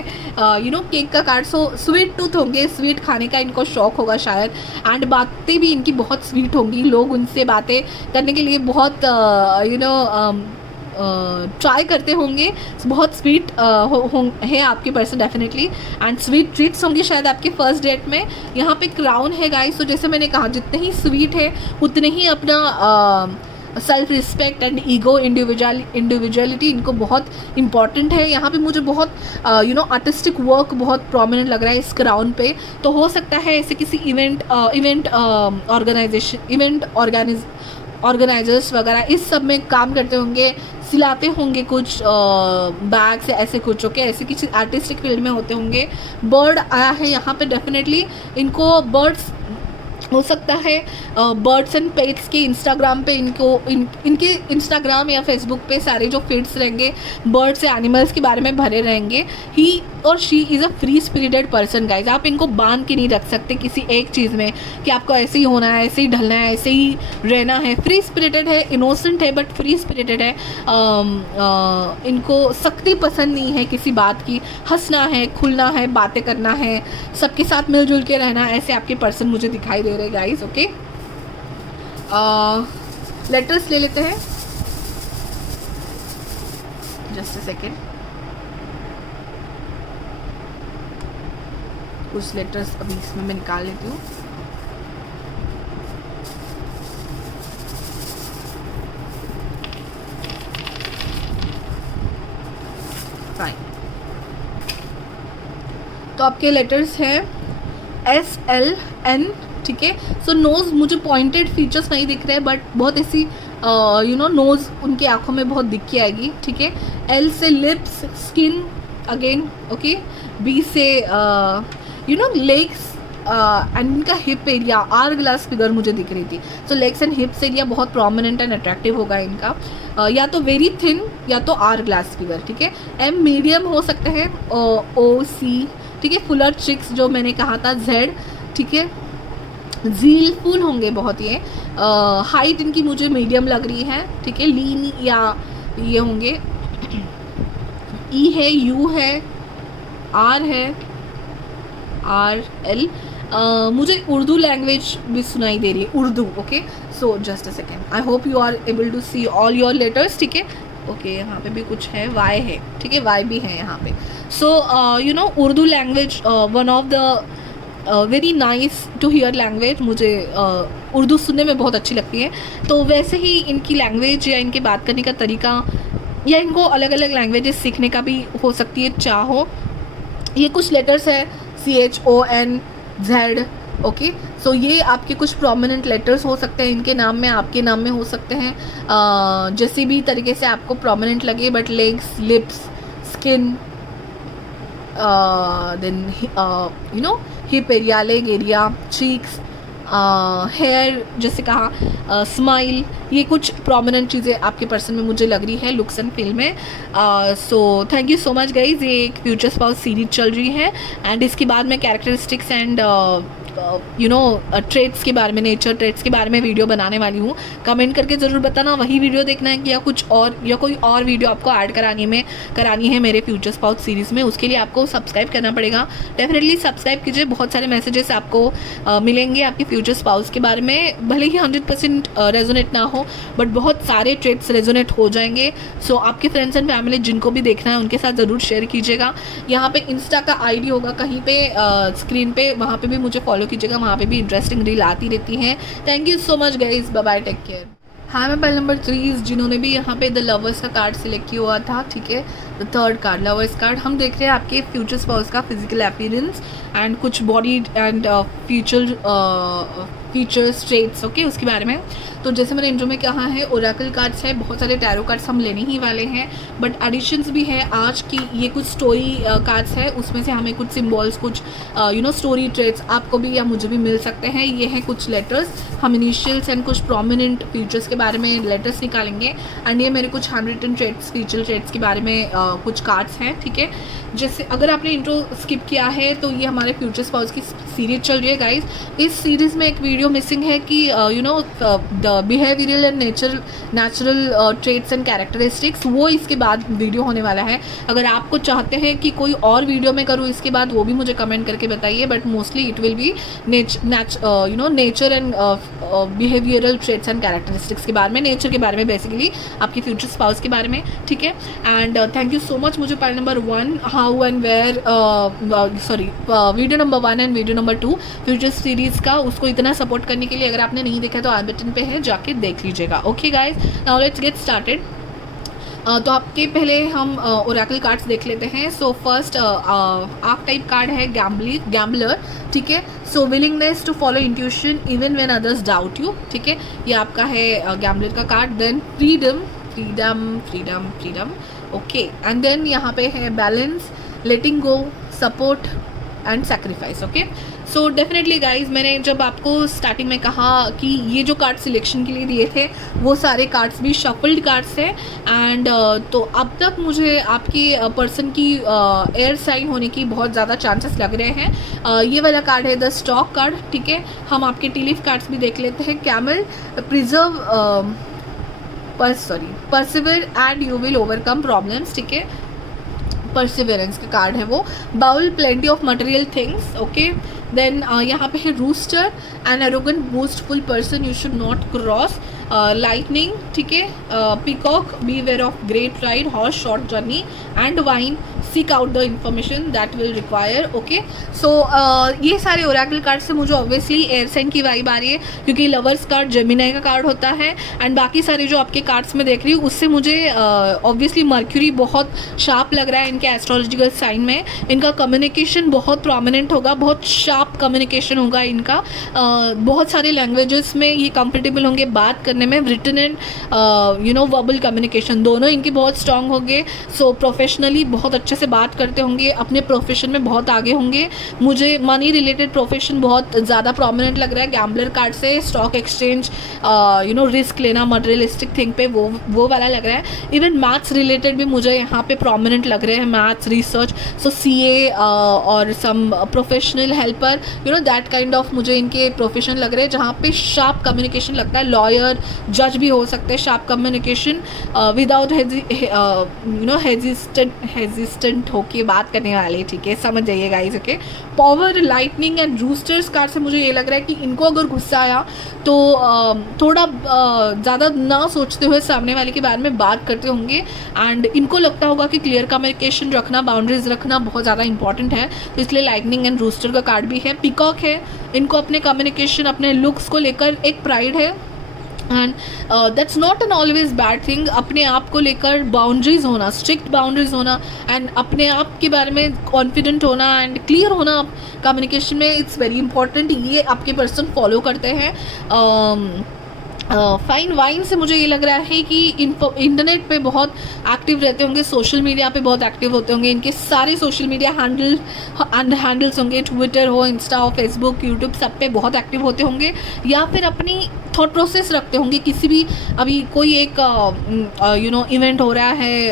यू नो केक का कार्ड। सो स्वीट टूथ होंगे, स्वीट खाने का इनको शौक होगा शायद, एंड बातें भी इनकी बहुत स्वीट होंगी। लोग उनसे बातें करने के लिए बहुत यू नो ट्राई करते होंगे। बहुत स्वीट है आपके person definitely, and sweet treats होंगी शायद आपके फर्स्ट डेट में। यहाँ पे क्राउन है गाइस। तो जैसे मैंने कहा, जितने ही स्वीट है उतने ही अपना self respect and ego individuality इनको बहुत इंपॉर्टेंट है। यहाँ पे मुझे बहुत यू नो आर्टिस्टिक वर्क बहुत प्रोमिनेंट लग रहा है इस क्राउन पे। तो हो सकता है ऐसे किसी ऑर्गेनाइजर्स वगैरह इस सब में काम करते होंगे, सिलाते होंगे कुछ बैग्स ऐसे कुछ, ओके, ऐसे किसी आर्टिस्टिक फील्ड में होते होंगे। बर्ड आया है यहाँ पे, डेफिनेटली इनको बर्ड्स हो सकता है। बर्ड्स एंड पेट्स के इंस्टाग्राम पे इनके इंस्टाग्राम या फेसबुक पे सारे जो फीड्स रहेंगे बर्ड्स या एनिमल्स के बारे में भरे रहेंगे। ही और she is a free spirited person guys. आप इनको बांध के नहीं रख सकते किसी एक चीज़ में कि आपको ऐसे ही होना है, ऐसे ही ढलना है, ऐसे ही रहना है। फ्री स्पिरिटेड है, इनोसेंट है, बट फ्री स्पिरिटेड है। इनको सख्ती पसंद नहीं है किसी बात की। हंसना है, खुलना है, बातें करना है, सबके साथ मिलजुल के रहना, ऐसे आपके पर्सन मुझे दिखाई दे रहे हैं गाइज। ओके, लेटर्स ले लेते हैं, जस्ट अ सेकेंड। कुछ लेटर्स अभी इसमें मैं निकाल लेती हूँ। फाइन, तो आपके लेटर्स हैं SLN, ठीक है। सो नोज़ मुझे पॉइंटेड फीचर्स नहीं दिख रहे, बट बहुत ऐसी यू नो नोज़ उनके आँखों में बहुत दिख के आएगी, ठीक है। L से lips, skin again, okay. B से यू नो लेग्स एंड इनका hip area, hourglass figure मुझे दिख रही थी। So legs and hips area बहुत प्रोमिनेंट एंड अट्रैक्टिव होगा इनका। या तो वेरी थिन या तो आर ग्लास फिगर, ठीक है। M मीडियम हो सकते हैं, O C, ठीक है। फुलर चिक्स जो मैंने कहा था, Z, ठीक है। झीलफुल होंगे बहुत ये। हाइट इनकी मुझे मीडियम लग रही है, ठीक है। लीन या ये होंगे, ई है, यू है, आर है, आर एल। मुझे उर्दू लैंग्वेज भी सुनाई दे रही है, Urdu. Okay, so just a second, I hope you are able to see all your letters. ठीक है, ओके, यहाँ पे भी कुछ है, वाई है, ठीक है, वाई भी है यहाँ पे। So you know Urdu language one of the very nice to hear language. मुझे उर्दू सुनने में बहुत अच्छी लगती है। तो वैसे ही इनकी लैंग्वेज या इनके बात करने का तरीका, या इनको अलग अलग लैंग्वेजेस सीखने का भी हो सकती है चाहो। ये कुछ लेटर्स है, CHON, Z। ओके, सो ये आपके कुछ प्रोमिनेंट लेटर्स हो सकते हैं इनके नाम में, आपके नाम में हो सकते हैं, जैसे भी तरीके से आपको प्रोमिनेंट लगे। But legs, lips, skin, then you know hip area, leg area, cheeks, hair, जैसे कहा, स्माइल, ये कुछ प्रोमिनेंट चीज़ें आपके पर्सन में मुझे लग रही है लुक्स एंड फील में। So thank you so much guys. ये एक फ्यूचर स्पाउस सीरीज चल रही है एंड इसके बाद मैं characteristics and you no traits के बारे में, नेचर ट्रेट्स के बारे में वीडियो बनाने वाली हूँ। कमेंट करके ज़रूर बताना वही वीडियो देखना है कि या कुछ और, या कोई और वीडियो आपको ऐड करानी है मेरे फ्यूचर स्पाउस सीरीज़ में। उसके लिए आपको सब्सक्राइब करना पड़ेगा। डेफिनेटली सब्सक्राइब कीजिए, बहुत सारे मैसेजेस आपको मिलेंगे आपके फ्यूचर स्पाउस के बारे में। भले ही 100% रेजोनेट ना हो, बट बहुत सारे ट्रेट्स रेजोनेट हो जाएंगे। सो आपके फ्रेंड्स एंड फैमिली जिनको भी देखना है उनके साथ ज़रूर शेयर कीजिएगा। यहाँ पे इंस्टा का आईडी होगा कहीं पे स्क्रीन पे, वहाँ पे भी मुझे फॉलो कीजिएगा, वहाँ पे भी इंटरेस्टिंग रील आती रहती हैं। Thank you so much guys, bye bye, take care. हाँ, मैं पहले नंबर 3 जिन्होंने भी यहाँ पे द लवर्स का कार्ड सिलेक्ट किया हुआ था, ठीक है, the third card lovers card. हम देख रहे हैं आपके फ्यूचर स्पाउस का फिजिकल अपीयरेंस एंड कुछ body and features, traits, okay, उसके बारे में। तो जैसे मैंने इंट्रो में कहा है, ओरेकल कार्ड्स है, बहुत सारे टैरो कार्ड्स हम लेने ही वाले हैं, बट एडिशंस भी है आज की। ये कुछ स्टोरी कार्ड्स है, उसमें से हमें कुछ सिम्बॉल्स, कुछ यू नो स्टोरी ट्रेट्स आपको भी या मुझे भी मिल सकते हैं। ये हैं कुछ लेटर्स, हम इनिशियल्स एंड कुछ प्रोमिनेंट फीचर्स के बारे में लेटर्स निकालेंगे एंड ये मेरे कुछ hand written traits, feature traits के बारे में कुछ कार्ड्स हैं, ठीक है। जैसे अगर आपने इंट्रो स्किप किया है तो ये हमारे फ्यूचर स्पाउस की सीरीज चल रही है गाइज। इस सीरीज़ में एक वीडियो मिसिंग है कि you know the behavioural and natural traits and characteristics, वो इसके बाद वीडियो होने वाला है। अगर आपको चाहते हैं कि कोई और वीडियो में करूँ इसके बाद, वो भी मुझे कमेंट करके बताइए, but mostly it will be you know nature and behavioural traits and characteristics के बारे में, नेचर के बारे में, बेसिकली आपके फ्यूचर स्पाउस के बारे में, ठीक है। And thank you so much मुझे part number 1 how and where video number 1 and video number 2 future series का, उसको इतना सपोर्ट करने के लिए। अगर आपने नहीं देखा तो आई बटन पे है, जाके देख लीजिएगा। Okay guys, now let's get started. तो आपके पहले हम ओरेकल कार्ड्स देख लेते हैं। So first archetype card है गैम्बलर, ठीक है। So willingness to follow intuition even when others doubt you, ठीक है, ये आपका है गैम्बलर का card. Then freedom, okay, and then यहाँ पे है balance, letting go, support and sacrifice, okay. So definitely guys, मैंने जब आपको स्टार्टिंग में कहा कि ये जो कार्ड सिलेक्शन के लिए दिए थे वो सारे कार्ड्स भी शफल्ड कार्ड्स हैं एंड तो अब तक मुझे आपकी पर्सन की एयर साइन होने की बहुत ज़्यादा चांसेस लग रहे हैं। ये वाला कार्ड है द स्टॉक कार्ड, ठीक है। हम आपके टीलीफ कार्ड्स भी देख लेते हैं। Camel, persevere and you will overcome problems, ठीक है, परसिवेरेंस का कार्ड है वो। Bowl, plenty of material things, okay. Then यहाँ पे है rooster, an arrogant boastful person you should not cross. Lightning, ठीक है। Peacock, beware of great pride, horse, short journey and wine, seek out the information that will require, okay. So ये सारे oracle card से मुझे obviously air sign की vibe आ रही है, क्योंकि लवर्स कार्ड जेमिनी का कार्ड होता है एंड बाकी सारे जो आपके कार्ड्स में देख रही हूँ उससे मुझे ऑब्वियसली मर्क्यूरी बहुत शार्प लग रहा है इनके एस्ट्रोलॉजिकल साइन में। इनका कम्युनिकेशन बहुत प्रोमिनेंट होगा, बहुत शार्प कम्युनिकेशन होगा इनका। बहुत सारे लैंग्वेजेस में ये कंफर्टेबल होंगे बात करने में, written and you know verbal communication दोनों इनके बहुत स्ट्रांग होंगे। सो प्रोफेशनली बहुत अच्छे से बात करते होंगे, अपने प्रोफेशन में बहुत आगे होंगे। मुझे मनी रिलेटेड प्रोफेशन बहुत ज़्यादा प्रोमिनेंट लग रहा है गैम्बलर कार्ड से। Stock exchange, you know risk लेना, मटेरियलिस्टिक थिंग पे वो वाला लग रहा है। इवन मैथ्स रिलेटेड भी मुझे यहाँ पे प्रोमिनेंट लग रहे हैं, मैथ्स, रिसर्च, सो CA और some professional helper, you know that kind of मुझे इनके प्रोफेशन लग रहे हैं जहाँ पे शार्प कम्युनिकेशन लगता है। लॉयर, जज भी हो सकते हैं। शार्प कम्युनिकेशन, विदाउट हेजिस्टेंट होके बात करने वाले, ठीक है, समझ जाइए guys, okay. Power, lightning and roosters card से मुझे ये लग रहा है कि इनको अगर गुस्सा आया तो थोड़ा ज़्यादा ना सोचते हुए सामने वाले के बारे में बात करते होंगे, एंड इनको लगता होगा कि क्लियर कम्युनिकेशन रखना, बाउंड्रीज रखना बहुत ज़्यादा इंपॉर्टेंट है, तो इसलिए लाइटनिंग एंड रूस्टर का कार्ड भी है। पीकॉक है, इनको अपने कम्युनिकेशन, अपने लुक्स को लेकर एक प्राइड है, and that's not an always bad thing. अपने आप को लेकर बाउंड्रीज होना, स्ट्रिक्ट बाउंड्रीज होना, एंड अपने आप के बारे में कॉन्फिडेंट होना एंड क्लियर होना कम्युनिकेशन में, इट्स वेरी इंपॉर्टेंट। ये आपके पर्सन फॉलो करते हैं। फाइन वाइन से मुझे ये लग रहा है कि इंटरनेट पे बहुत एक्टिव रहते होंगे, सोशल मीडिया पे बहुत एक्टिव होते होंगे, इनके सारे सोशल मीडिया हैंडल्स होंगे, ट्विटर हो, इंस्टा हो, फेसबुक, यूट्यूब, सब पे बहुत एक्टिव होते होंगे, या फिर अपनी थॉट प्रोसेस रखते होंगे। किसी भी अभी कोई एक इवेंट हो रहा है,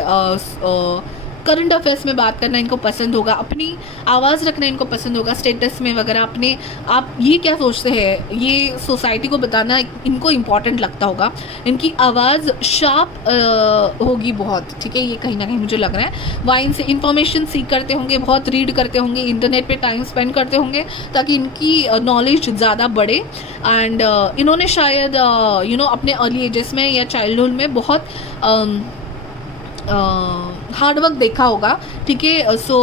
करंट अफेयर्स में बात करना इनको पसंद होगा, अपनी आवाज़ रखना इनको पसंद होगा, स्टेटस में वगैरह अपने आप ये क्या सोचते हैं ये सोसाइटी को बताना इनको इम्पॉर्टेंट लगता होगा। इनकी आवाज़ शार्प होगी बहुत, ठीक है, ये कहीं ना कहीं मुझे लग रहा है। वाइन से इंफॉर्मेशन सीख करते होंगे, बहुत रीड करते होंगे, इंटरनेट पे टाइम स्पेंड करते होंगे ताकि इनकी नॉलेज ज़्यादा बढ़े, एंड इन्होंने शायद अपने अर्ली एजेस में या चाइल्डहुड में बहुत हार्ड वर्क देखा होगा, ठीक है। सो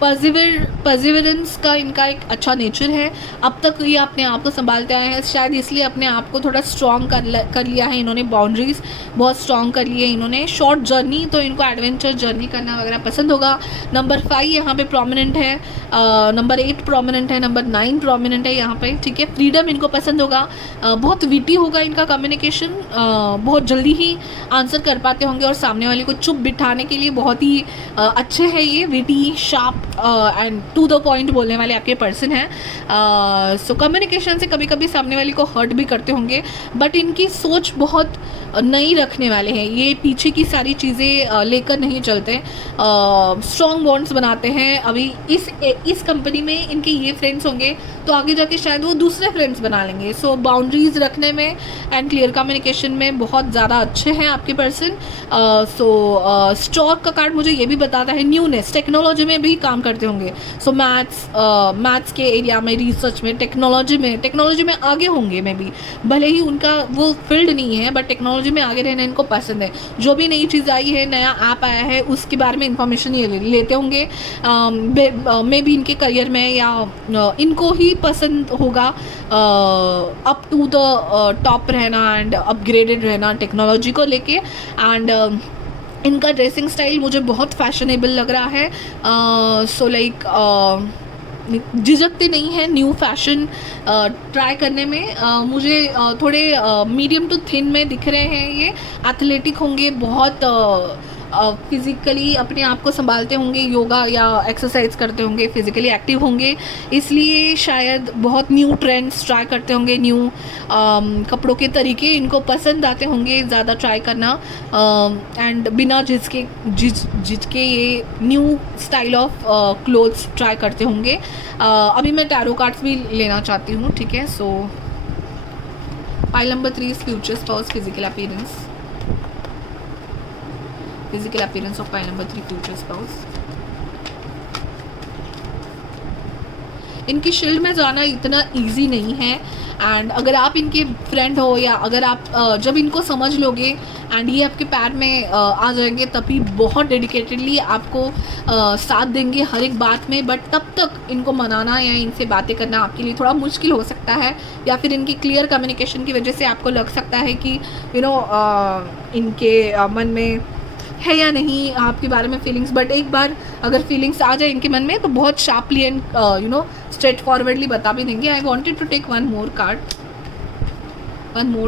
परसिवरेंस का इनका एक अच्छा नेचर है। अब तक ये अपने आप को संभालते आए हैं, शायद इसलिए अपने आप को थोड़ा स्ट्रॉन्ग कर लिया है इन्होंने, बाउंड्रीज बहुत स्ट्रॉन्ग कर ली है इन्होंने। शॉर्ट जर्नी, तो इनको एडवेंचर जर्नी करना वगैरह पसंद होगा। नंबर 5 यहाँ पे प्रोमिनेंट है, नंबर 8 प्रोमिनेंट है, नंबर 9 प्रोमिनेंट है यहाँ पे, ठीक है। फ्रीडम इनको पसंद होगा, बहुत विटी होगा इनका कम्युनिकेशन, बहुत जल्दी ही आंसर कर पाते होंगे और सामने वाले को चुप बिठाने के लिए बहुत ही अच्छे है ये, witty, sharp and to the point बोलने वाले आपके पर्सन हैं। सो कम्युनिकेशन से कभी कभी सामने वाले को हर्ट भी करते होंगे, बट इनकी सोच बहुत नई रखने वाले हैं, ये पीछे की सारी चीज़ें लेकर नहीं चलते, स्ट्रॉन्ग बॉन्ड्स बनाते हैं। अभी इस कंपनी में इनके ये फ्रेंड्स होंगे तो आगे जाके शायद वो दूसरे फ्रेंड्स बना लेंगे। सो बाउंड्रीज रखने में एंड क्लियर कम्युनिकेशन में बहुत ज़्यादा अच्छे हैं आपके पर्सन। सो स्टॉक का कार्ड मुझे ये भी बताता है न्यूनेस, टेक्नोलॉजी में भी काम करते होंगे। सो मैथ्स के एरिया में, रिसर्च में, टेक्नोलॉजी में आगे होंगे मे बी, भले ही उनका वो फील्ड नहीं है, बट टेक्नोलॉजी में आगे रहना इनको पसंद है। जो भी नई चीज़ आई है, नया ऐप आया है, उसके बारे में इंफॉर्मेशन ये लेते होंगे। मे बी इनके करियर में या इनको ही पसंद होगा अप टू द टॉप रहना एंड अपग्रेडेड रहना टेक्नोलॉजी को लेके। एंड इनका ड्रेसिंग स्टाइल मुझे बहुत फैशनेबल लग रहा है। सो लाइक झिझकते नहीं है न्यू फैशन ट्राई करने में। मुझे थोड़े मीडियम टू थिन में दिख रहे हैं, ये एथलेटिक होंगे, बहुत फिज़िकली अपने आप को संभालते होंगे, योगा या एक्सरसाइज करते होंगे, फिज़िकली एक्टिव होंगे, इसलिए शायद बहुत न्यू ट्रेंड्स ट्राई करते होंगे, न्यू कपड़ों के तरीके इनको पसंद आते होंगे ज़्यादा ट्राई करना, एंड बिना झिझके ये new style of clothes try करते होंगे। अभी मैं टैरो कार्ड्स भी लेना चाहती हूँ, ठीक है। So pile number 3 is future spouse, physical appearance, physical appearance of pile number 3 future spouse. इनकी शील्ड में जाना इतना इजी नहीं है, एंड अगर आप इनके फ्रेंड हो या अगर आप जब इनको समझ लोगे एंड ये आपके पैर में आ जाएंगे तभी बहुत डेडिकेटेडली आपको साथ देंगे हर एक बात में, बट तब तक इनको मनाना या इनसे बातें करना आपके लिए थोड़ा मुश्किल हो सकता है, या फिर इनकी क्लियर कम्युनिकेशन की वजह से आपको लग सकता है कि इनके मन में है या नहीं आपके बारे में फीलिंग्स, बट एक बार अगर फीलिंग्स आ जाए इनके मन में तो बहुत शार्पली एंड स्ट्रेट फॉरवर्डली बता भी देंगे। I wanted to take one more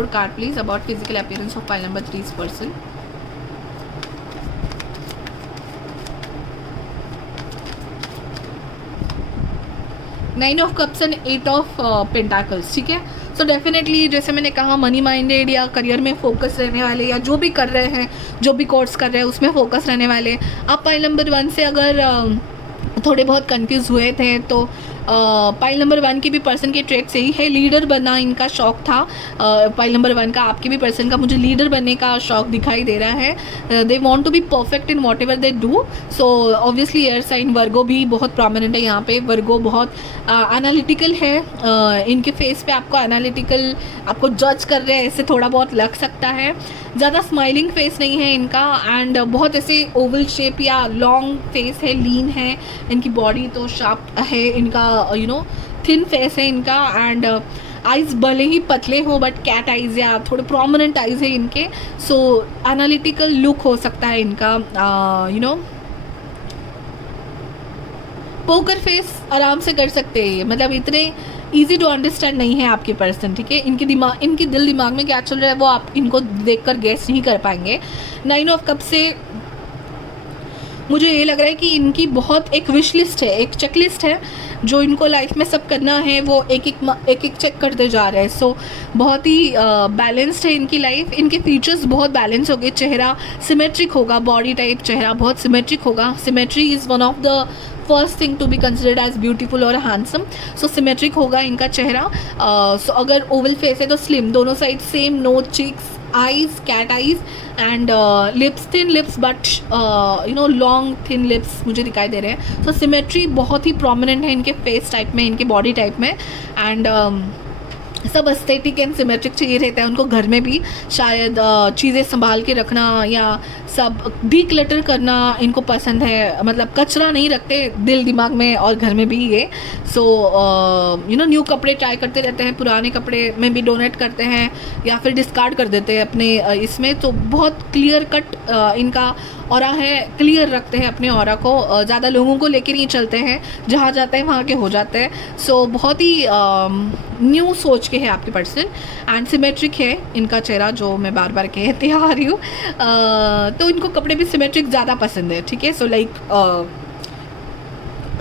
card please about physical appearance of pile number 3 person. Nine of cups and 8 of pentacles, ठीक है। सो डेफिनेटली जैसे मैंने कहा मनी माइंडेड या करियर में फोकस रहने वाले, या जो भी कर रहे हैं, जो भी कोर्स कर रहे हैं उसमें फोकस रहने वाले। आप पाइल नंबर 1 से अगर थोड़े बहुत कंफ्यूज हुए थे तो पाइल नंबर 1 के भी पर्सन के ट्रेट्स यही है, लीडर बनना इनका शौक था। पाइल नंबर 1 का आपके भी पर्सन का मुझे लीडर बनने का शौक दिखाई दे रहा है। They want to be perfect in whatever they do. So obviously air sign Virgo भी बहुत प्रोमिनेंट है यहाँ पे। वर्गो बहुत एनालिटिकल है, इनके फेस पे आपको एनालिटिकल आपको जज कर रहे हैं ऐसे थोड़ा बहुत लग सकता है। ज़्यादा स्माइलिंग फेस नहीं है इनका, एंड बहुत ऐसे ओवल शेप या लॉन्ग फेस है, लीन है। इनकी बॉडी तो शार्प है, इनका थिन फेस है इनका, एंड आइज़ भले ही पतले हो बट कैट आइज़ या थोड़े प्रोमिनेंट आइज़ है इनके। सो एनालिटिकल लुक हो सकता है इनका। पोकर फेस आराम से कर सकते हैं, मतलब इतने इजी टू अंडरस्टैंड नहीं है आपके पर्सन, ठीक है। इनकी दिल दिमाग में क्या चल रहा है वो आप इनको देखकर गेस नहीं कर पाएंगे। 9 ऑफ कप से मुझे ये लग रहा है कि इनकी बहुत एक विश लिस्ट है, एक चेक लिस्ट है जो इनको लाइफ में सब करना है, वो एक एक चेक करते जा रहे हैं। सो बहुत ही बैलेंस्ड है इनकी लाइफ। इनके फीचर्स बहुत बैलेंस हो गए, चेहरा सिमेट्रिक होगा, बॉडी टाइप चेहरा बहुत सिमेट्रिक होगा। Symmetry is one of the first thing to be considered as beautiful और हैंडसम। सो सिमेट्रिक होगा इनका चेहरा। सो अगर ओवल फेस है तो स्लिम, दोनों side same, nose, cheeks, eyes, cat eyes, and lips, thin lips but long thin lips मुझे दिखाई दे रहे हैं। सो सिमेट्री बहुत ही प्रोमिनेंट है इनके फेस टाइप में, इनके बॉडी टाइप में, एंड सब एस्थेटिक एंड सिमेट्रिक चाहिए रहता है उनको। घर में भी शायद चीज़ें संभाल के रखना या सब डीक्लटर करना इनको पसंद है, मतलब कचरा नहीं रखते दिल दिमाग में और घर में भी ये। सो न्यू कपड़े ट्राई करते रहते हैं, पुराने कपड़े में भी डोनेट करते हैं या फिर डिस्कार्ड कर देते हैं अपने इसमें। तो बहुत क्लियर कट इनका ऑरा है, क्लियर रखते हैं अपने ऑरा को, ज़्यादा लोगों को लेकर नहीं चलते हैं, जहाँ जाते हैं वहाँ के हो जाते हैं। सो बहुत ही न्यू सोच के है आपके पर्सन, एंड सिमेट्रिक है इनका चेहरा, जो मैं बार बार कहती आ रही हूँ। तो इनको कपड़े भी सिमेट्रिक ज़्यादा पसंद है, ठीक है। सो लाइक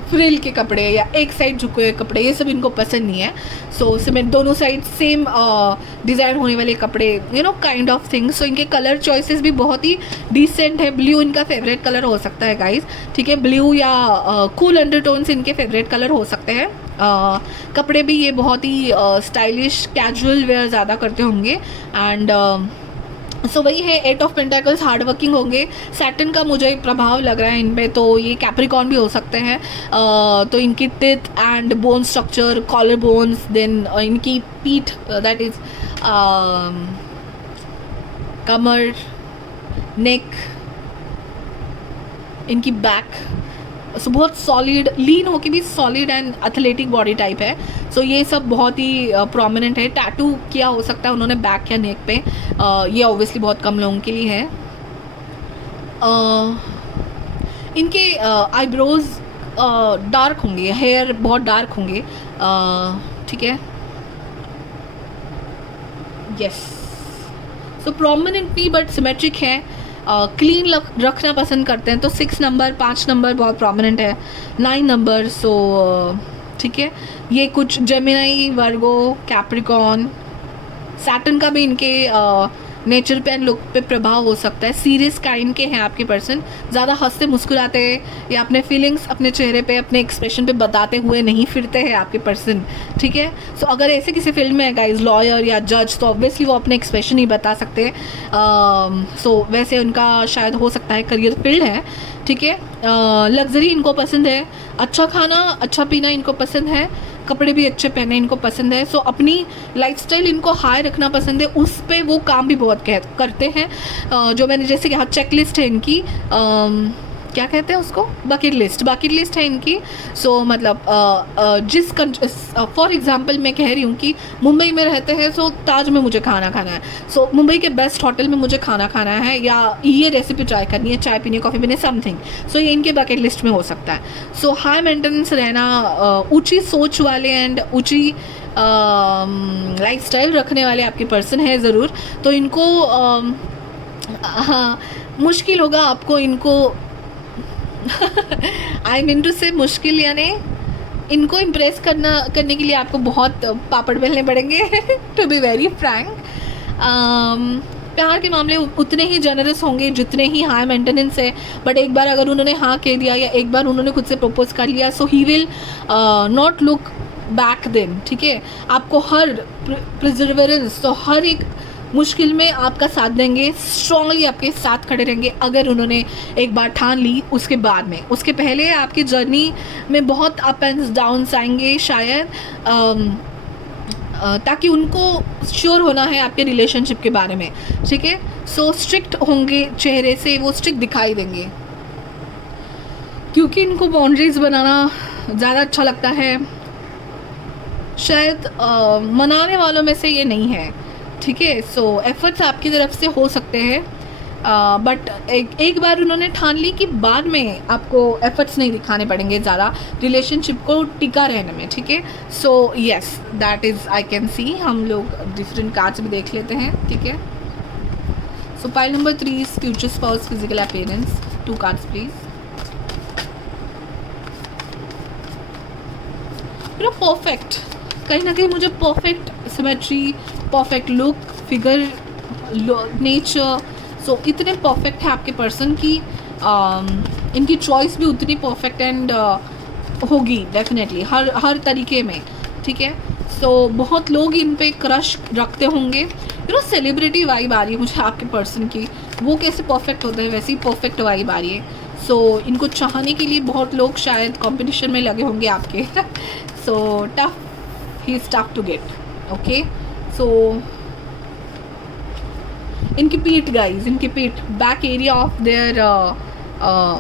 फ्रिल के कपड़े या एक साइड झुके हुए कपड़े, ये सब इनको पसंद नहीं है। सो सिमेट दोनों साइड सेम डिज़ाइन होने वाले कपड़े, काइंड ऑफ थिंग्स। सो इनके कलर चॉइसेस भी बहुत ही डिसेंट है। ब्लू इनका फेवरेट कलर हो सकता है गाइज, ठीक है। ब्लू या कूल अंडरटोन्स इनके फेवरेट कलर हो सकते हैं। कपड़े भी ये बहुत ही स्टाइलिश कैजुअल वेयर ज़्यादा करते होंगे, एंड सो वही है 8 ऑफ पेंटाकल्स, हार्ड वर्किंग होंगे। सैटर्न का मुझे प्रभाव लग रहा है इनमें, तो ये कैप्रिकॉर्न भी हो सकते हैं। तो इनकी teeth and bone structure, collar bones, then इनकी पीठ, दैट इज कमर, नेक, इनकी बैक, सो बहुत सॉलिड, लीन होके भी solid and athletic body type है। सो ये सब बहुत ही प्रोमिनेंट है। टैटू किया हो सकता है उन्होंने बैक या नेक पे, ये ऑब्वियसली बहुत कम लोगों के लिए है। इनके आईब्रोज डार्क होंगे, हेयर बहुत डार्क होंगे, ठीक है। यस, सो प्रोमिनेंट भी बट सिमेट्रिक है। क्लीन रखना पसंद करते हैं, तो 6 नंबर, 5 नंबर बहुत प्रोमिनेंट है, 9 नंबर। सो ठीक है, ये कुछ जेमिनी, वर्गो, कैप्रिकॉर्न, सैटर्न का भी इनके नेचर पे एंड लुक पे प्रभाव हो सकता है। सीरियस काइंड के हैं आपके पर्सन, ज़्यादा हंसते मुस्कुराते या अपने फीलिंग्स अपने चेहरे पे, अपने एक्सप्रेशन पे बताते हुए नहीं फिरते हैं आपके पर्सन, ठीक है। सो अगर ऐसे किसी फील्ड में है गाइज, लॉयर या जज, तो ऑब्वियसली वो अपने एक्सप्रेशन नहीं बता सकते। सो वैसे उनका शायद हो सकता है करियर फील्ड है, ठीक है। लग्जरी इनको पसंद है, अच्छा खाना अच्छा पीना इनको पसंद है, कपड़े भी अच्छे पहने इनको पसंद है। सो अपनी लाइफस्टाइल इनको हाई रखना पसंद है, उस पे वो काम भी बहुत करते हैं। जो मैंने जैसे कहा, चेक लिस्ट है इनकी, क्या कहते हैं उसको, बकेट लिस्ट है इनकी। सो मतलब फॉर एग्जांपल मैं कह रही हूँ कि मुंबई में रहते हैं, सो ताज में मुझे खाना खाना है, सो मुंबई के बेस्ट होटल में मुझे खाना खाना है, या ये रेसिपी ट्राई करनी है, चाय पीने, कॉफ़ी पीने, समथिंग। सो ये इनके बकेट लिस्ट में हो सकता है। सो हाई मेंटेनेंस रहना, ऊँची सोच वाले एंड ऊँची लाइफस्टाइल रखने वाले आपके पर्सन है ज़रूर। तो इनको हाँ, मुश्किल होगा आपको इनको आई मीन टू से मुश्किल, यानी इनको इम्प्रेस करने के लिए आपको बहुत पापड़ बेलने पड़ेंगे टू बी वेरी फ्रैंक। प्यार के मामले उतने ही जनरस होंगे जितने ही हाई मेंटेनेंस है, बट एक बार अगर उन्होंने हाँ कह दिया या एक बार उन्होंने खुद से प्रपोज कर लिया, so he will not look back then, ठीक है। आपको हर प्रिजर्वेरेंस, तो हर एक मुश्किल में आपका साथ देंगे, स्ट्रांगली आपके साथ खड़े रहेंगे अगर उन्होंने एक बार ठान ली। उसके बाद में, उसके पहले आपकी जर्नी में बहुत अप एंड डाउन्स आएंगे शायद, ताकि उनको श्योर होना है आपके रिलेशनशिप के बारे में, ठीक है। सो स्ट्रिक्ट होंगे, चेहरे से वो स्ट्रिक्ट दिखाई देंगे, क्योंकि इनको बाउंड्रीज बनाना ज़्यादा अच्छा लगता है। शायद मनाने वालों में से ये नहीं है, ठीक है। सो एफर्ट्स आपकी तरफ से हो सकते हैं, बट एक बार उन्होंने ठान ली कि बाद में आपको एफर्ट्स नहीं दिखाने पड़ेंगे ज़्यादा रिलेशनशिप को टिका रहने में, ठीक है। So yes, that is I can see. हम लोग डिफरेंट कार्ड्स भी देख लेते हैं, ठीक है। So pile number 3 is future spouse physical appearance. 2 cards please. You know perfect, कहीं ना कहीं मुझे perfect symmetry, perfect look, figure, nature, so इतने परफेक्ट है आपके पर्सन की, इनकी चॉइस भी उतनी परफेक्ट एंड होगी डेफिनेटली हर तरीके में, ठीक है। सो बहुत लोग इन पे क्रश रखते होंगे। यू नो सेलिब्रिटी वाइब आ रही है मुझे आपके पर्सन की, वो कैसे परफेक्ट होता है वैसे ही परफेक्ट वाइब आ रही है। सो इनको चाहने के लिए बहुत लोग शायद कंपटीशन में लगे होंगे आपके। So tough, he is tough to get, okay. So इनकी पीठ गाइज, इनकी पीठ, back area of their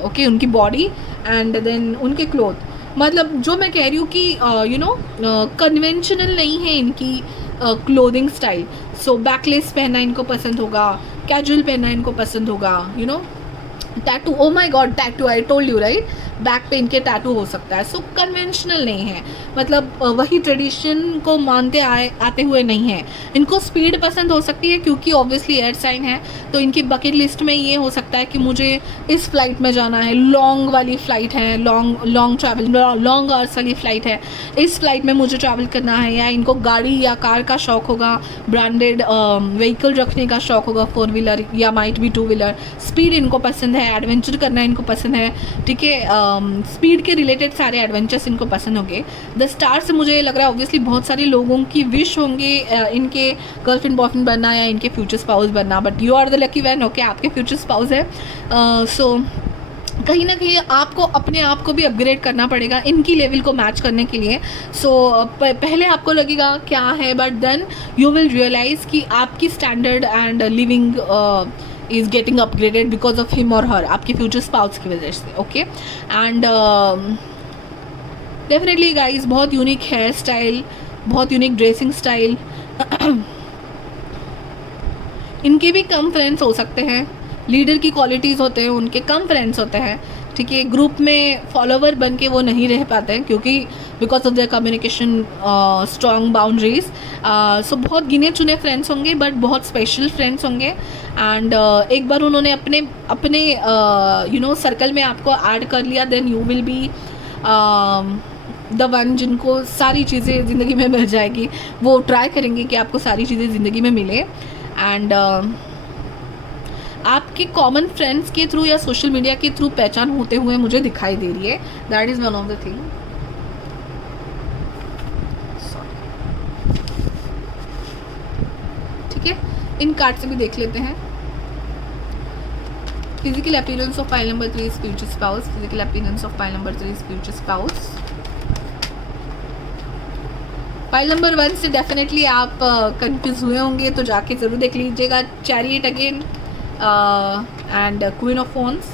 okay, उनकी बॉडी एंड देन उनके क्लोथ, मतलब जो मैं कह रही हूँ कि यू नो कन्वेंशनल नहीं है इनकी क्लोथिंग स्टाइल। सो बैकलेस पहनना इनको पसंद होगा, कैजुअल पहनना इनको पसंद होगा, you know tattoo, oh my god tattoo, I told you right, back पे इनके टैटू हो सकता है। सो कन्वेंशनल नहीं है, मतलब वही ट्रेडिशन को मानते आते हुए नहीं है। इनको स्पीड पसंद हो सकती है क्योंकि ऑब्वियसली एयर साइन है, तो इनकी बकेट लिस्ट में ये हो सकता है कि मुझे इस फ्लाइट में जाना है, लॉन्ग वाली फ़्लाइट है, लॉन्ग ट्रैवल, लॉन्ग आवर्स वाली फ़्लाइट है, इस फ्लाइट में मुझे ट्रैवल करना है। या इनको गाड़ी या कार का शौक़ होगा, ब्रांडेड व्हीकल रखने का शौक़ होगा, 4 व्हीलर या माइट भी 2 व्हीलर। स्पीड इनको पसंद है, एडवेंचर करना इनको पसंद है, ठीक है। स्पीड के रिलेटेड सारे एडवेंचर्स इनको पसंद होंगे। द स्टार से मुझे लग रहा है ऑब्वियसली बहुत सारे लोगों की विश होंगे इनके गर्लफ्रेंड बॉयफ्रेंड बनना या इनके फ्यूचर स्पाउस बनना, but you are the lucky one, okay, आपके फ्यूचर स्पाउस है। सो कहीं ना कहीं आपको अपने आप को भी अपग्रेड करना पड़ेगा इनकी लेवल को मैच करने के लिए। सो पहले आपको लगेगा क्या है, but then you will realise कि आपकी standard and living is getting upgraded because of him और हर, आपके फ्यूचर स्पाउस की वजह से, ओके। एंड डेफिनेटली गाइज बहुत यूनिक हेयर स्टाइल, बहुत यूनिक ड्रेसिंग स्टाइल। इनके भी कम फ्रेंड्स हो सकते हैं, लीडर की क्वालिटीज़ होते हैं उनके, कम फ्रेंड्स होते हैं, ठीक है। ग्रुप में फॉलोवर बन के वो नहीं रह पाते हैं क्योंकि because of their communication strong boundaries. So बहुत गिने चुने फ्रेंड्स होंगे बट बहुत स्पेशल फ्रेंड्स होंगे। एंड एक बार उन्होंने अपने यू नो सर्कल में आपको ऐड कर लिया, then you will be the one जिनको सारी चीज़ें ज़िंदगी में मिल जाएगी। वो ट्राई करेंगे कि आपको सारी चीज़ें ज़िंदगी में मिले। एंड आपके कॉमन फ्रेंड्स के थ्रू या सोशल मीडिया के थ्रू पहचान होते हुए मुझे दिखाई दे रही है, that is one of the thing. ठीक है, इन कार्ड से भी देख लेते हैं। Physical appearance of pile number 3 is future spouse. Physical appearance of pile number 3 is future spouse. Pile number 1 से डेफिनेटली आप कंफ्यूज हुए होंगे तो जाके ज़रूर देख लीजिएगा। Chariot again and queen of wands.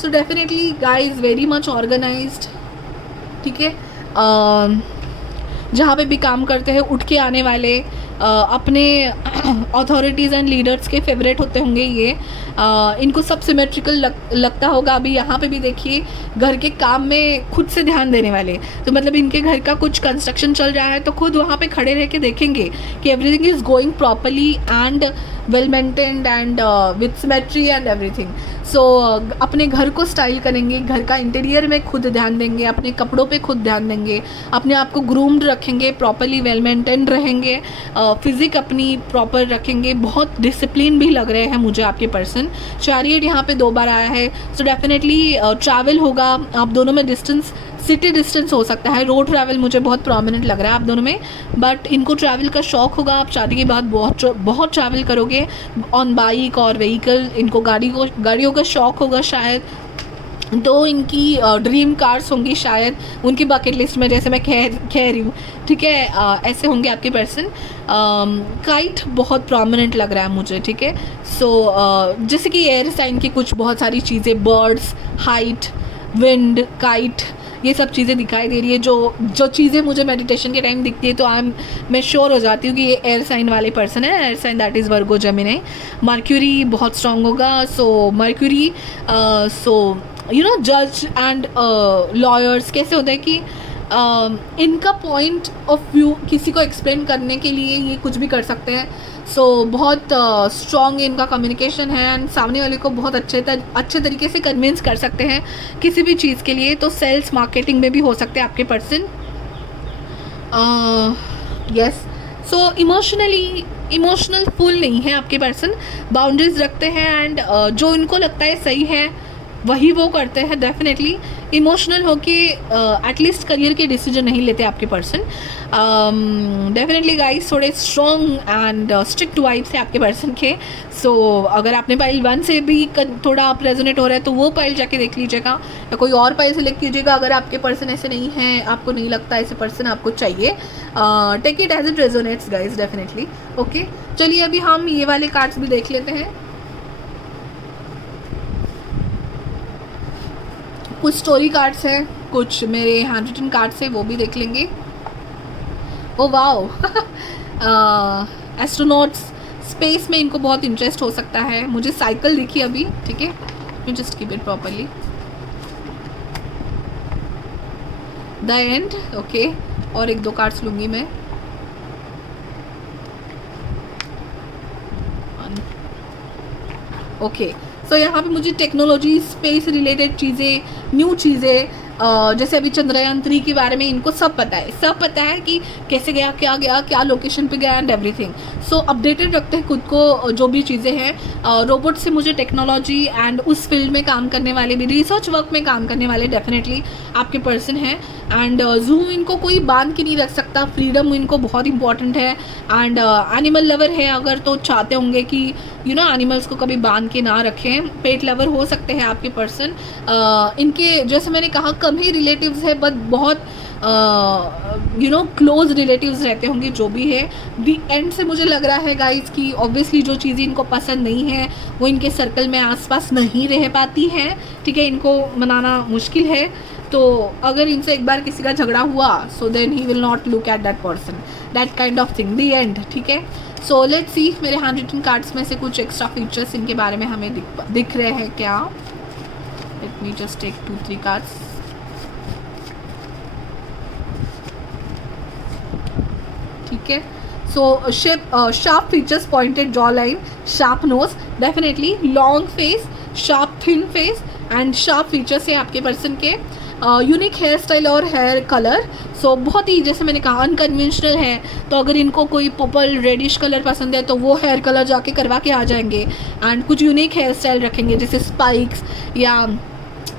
So definitely guys very much organised, ठीक है। जहाँ पे भी काम करते हैं उठ के आने वाले, अपने अथॉरिटीज़ एंड लीडर्स के फेवरेट होते होंगे ये। इनको सब सिमेट्रिकल लगता होगा। अभी यहाँ पे भी देखिए घर के काम में खुद से ध्यान देने वाले, तो मतलब इनके घर का कुछ कंस्ट्रक्शन चल रहा है तो खुद वहाँ पे खड़े रह के देखेंगे कि everything is going properly and well maintained and with symmetry and everything. So अपने घर को स्टाइल करेंगे, घर का इंटीरियर में खुद ध्यान देंगे, अपने कपड़ों पे खुद ध्यान देंगे, अपने आप को ग्रूम्ड रखेंगे, प्रॉपरली वेल मेंटेन्ड रहेंगे, फिजिक अपनी प्रॉपर रखेंगे। बहुत डिसिप्लिन भी लग रहे हैं मुझे आपके पर्सन। चैरियट यहाँ पे 2 बार आया है, सो डेफिनेटली ट्रैवल होगा आप दोनों में। डिस्टेंस सिटी डिस्टेंस हो सकता है, रोड ट्रैवल मुझे बहुत प्रोमिनेंट लग रहा है आप दोनों में, बट इनको ट्रैवल का शौक होगा। आप शादी के बाद बहुत ट्रैवल करोगे ऑन बाइक और व्हीकल। इनको गाड़ियों का शौक होगा शायद, तो इनकी ड्रीम कार्स होंगी शायद उनकी बकेट लिस्ट में, जैसे मैं कह रही हूँ, ठीक है। ऐसे होंगे आपके पर्सन। काइट बहुत प्रोमिनेंट लग रहा है मुझे, ठीक है। सो जैसे कि एयर साइन की कुछ बहुत सारी चीज़ें, बर्ड्स, हाइट, विंड, काइट, ये सब चीज़ें दिखाई दे रही है। जो चीज़ें मुझे मेडिटेशन के टाइम दिखती है तो मैं श्योर हो जाती हूँ कि ये एयर साइन वाले पर्सन है। Air sign that is Virgo, Gemini. Mercury बहुत स्ट्रॉन्ग होगा। सो मर्क्यूरी यू नो जज एंड लॉयर्स कैसे होता है कि इनका पॉइंट ऑफ व्यू किसी को एक्सप्लेन करने के लिए ये कुछ भी कर सकते हैं। सो बहुत स्ट्रॉन्ग इनका कम्युनिकेशन है एंड सामने वाले को बहुत अच्छे तरीके से कन्विंस कर सकते हैं किसी भी चीज़ के लिए। तो सेल्स मार्केटिंग में भी हो सकते हैं आपके person. Yes, so emotional full नहीं है आपके पर्सन, बाउंड्रीज रखते हैं एंड जो इनको लगता है सही है वही वो करते हैं। डेफिनेटली इमोशनल होके एटलीस्ट करियर के डिसीजन नहीं लेते आपके पर्सन। डेफिनेटली गाइस थोड़े स्ट्रॉन्ग एंड स्ट्रिक्ट वाइब्स है आपके पर्सन के। सो अगर आपने पाइल 1 से भी थोड़ा आप रेजोनेट हो रहा है तो वो पाइल जाके देख लीजिएगा, या कोई और पाइल सेलेक्ट कीजिएगा अगर आपके पर्सन ऐसे नहीं है, आपको नहीं लगता ऐसे पर्सन आपको चाहिए। Take it as it resonates guys, definitely. Okay, चलिए अभी हम ये वाले कार्ड्स भी देख लेते हैं। कुछ स्टोरी कार्ड्स हैं, कुछ मेरे हैंड रिटन कार्ड्स हैं, वो भी देख लेंगे। ओ वाओ, एस्ट्रोनॉट्स, स्पेस में इनको बहुत इंटरेस्ट हो सकता है। मुझे साइकिल दिखी अभी, ठीक है, you just keep it properly. The end, okay, और 1-2 कार्ड्स लूँगी मैं। ओके, सो यहाँ पे मुझे टेक्नोलॉजी, स्पेस रिलेटेड चीज़ें, न्यू चीज़ें, जैसे अभी चंद्रयान 3 के बारे में इनको सब पता है कि कैसे गया, क्या लोकेशन पे गया एंड एवरीथिंग। सो अपडेटेड रखते हैं खुद को जो भी चीज़ें हैं। रोबोट से मुझे टेक्नोलॉजी एंड उस फील्ड में काम करने वाले भी, रिसर्च वर्क में काम करने वाले डेफिनेटली आपके पर्सन हैं। एंड जूम इनको कोई बांध के नहीं रख सकता, फ्रीडम इनको बहुत इंपॉर्टेंट है। एंड एनिमल लवर है अगर, तो चाहते होंगे कि यू नो एनिमल्स को कभी बांध के ना रखें। पेट लवर हो सकते हैं आपके पर्सन। इनके जैसे मैंने कहा कम ही रिलेटिव्स है, बट बहुत यू नो क्लोज रिलेटिव्स रहते होंगे जो भी है। दी एंड से मुझे लग रहा है गाइज कि ऑब्वियसली जो चीज़ें इनको पसंद नहीं है वो इनके सर्कल में आसपास नहीं रह पाती हैं, ठीक है, इनको मनाना मुश्किल है। तो अगर इनसे एक बार किसी का झगड़ा हुआ so then he will not look at that person, that kind of thing, the end, ठीक है। सो लेट्स सी मेरे हैंड रिटन कार्ड्स में से कुछ एक्स्ट्रा फीचर्स इनके बारे में हमें दिख रहे हैं क्या। Let me just take 2-3 cards. ठीक है, so sharp features, pointed jaw line, sharp nose, definitely long face, sharp thin face and sharp features है आपके पर्सन के। यूनिक हेयर स्टाइल और हेयर कलर, सो बहुत ही जैसे मैंने कहा अनकन्वेंशनल है। तो अगर इनको कोई पर्पल रेडिश कलर पसंद है तो वो हेयर कलर जाके करवा के आ जाएंगे। एंड कुछ यूनिक हेयर स्टाइल रखेंगे जैसे स्पाइक्स या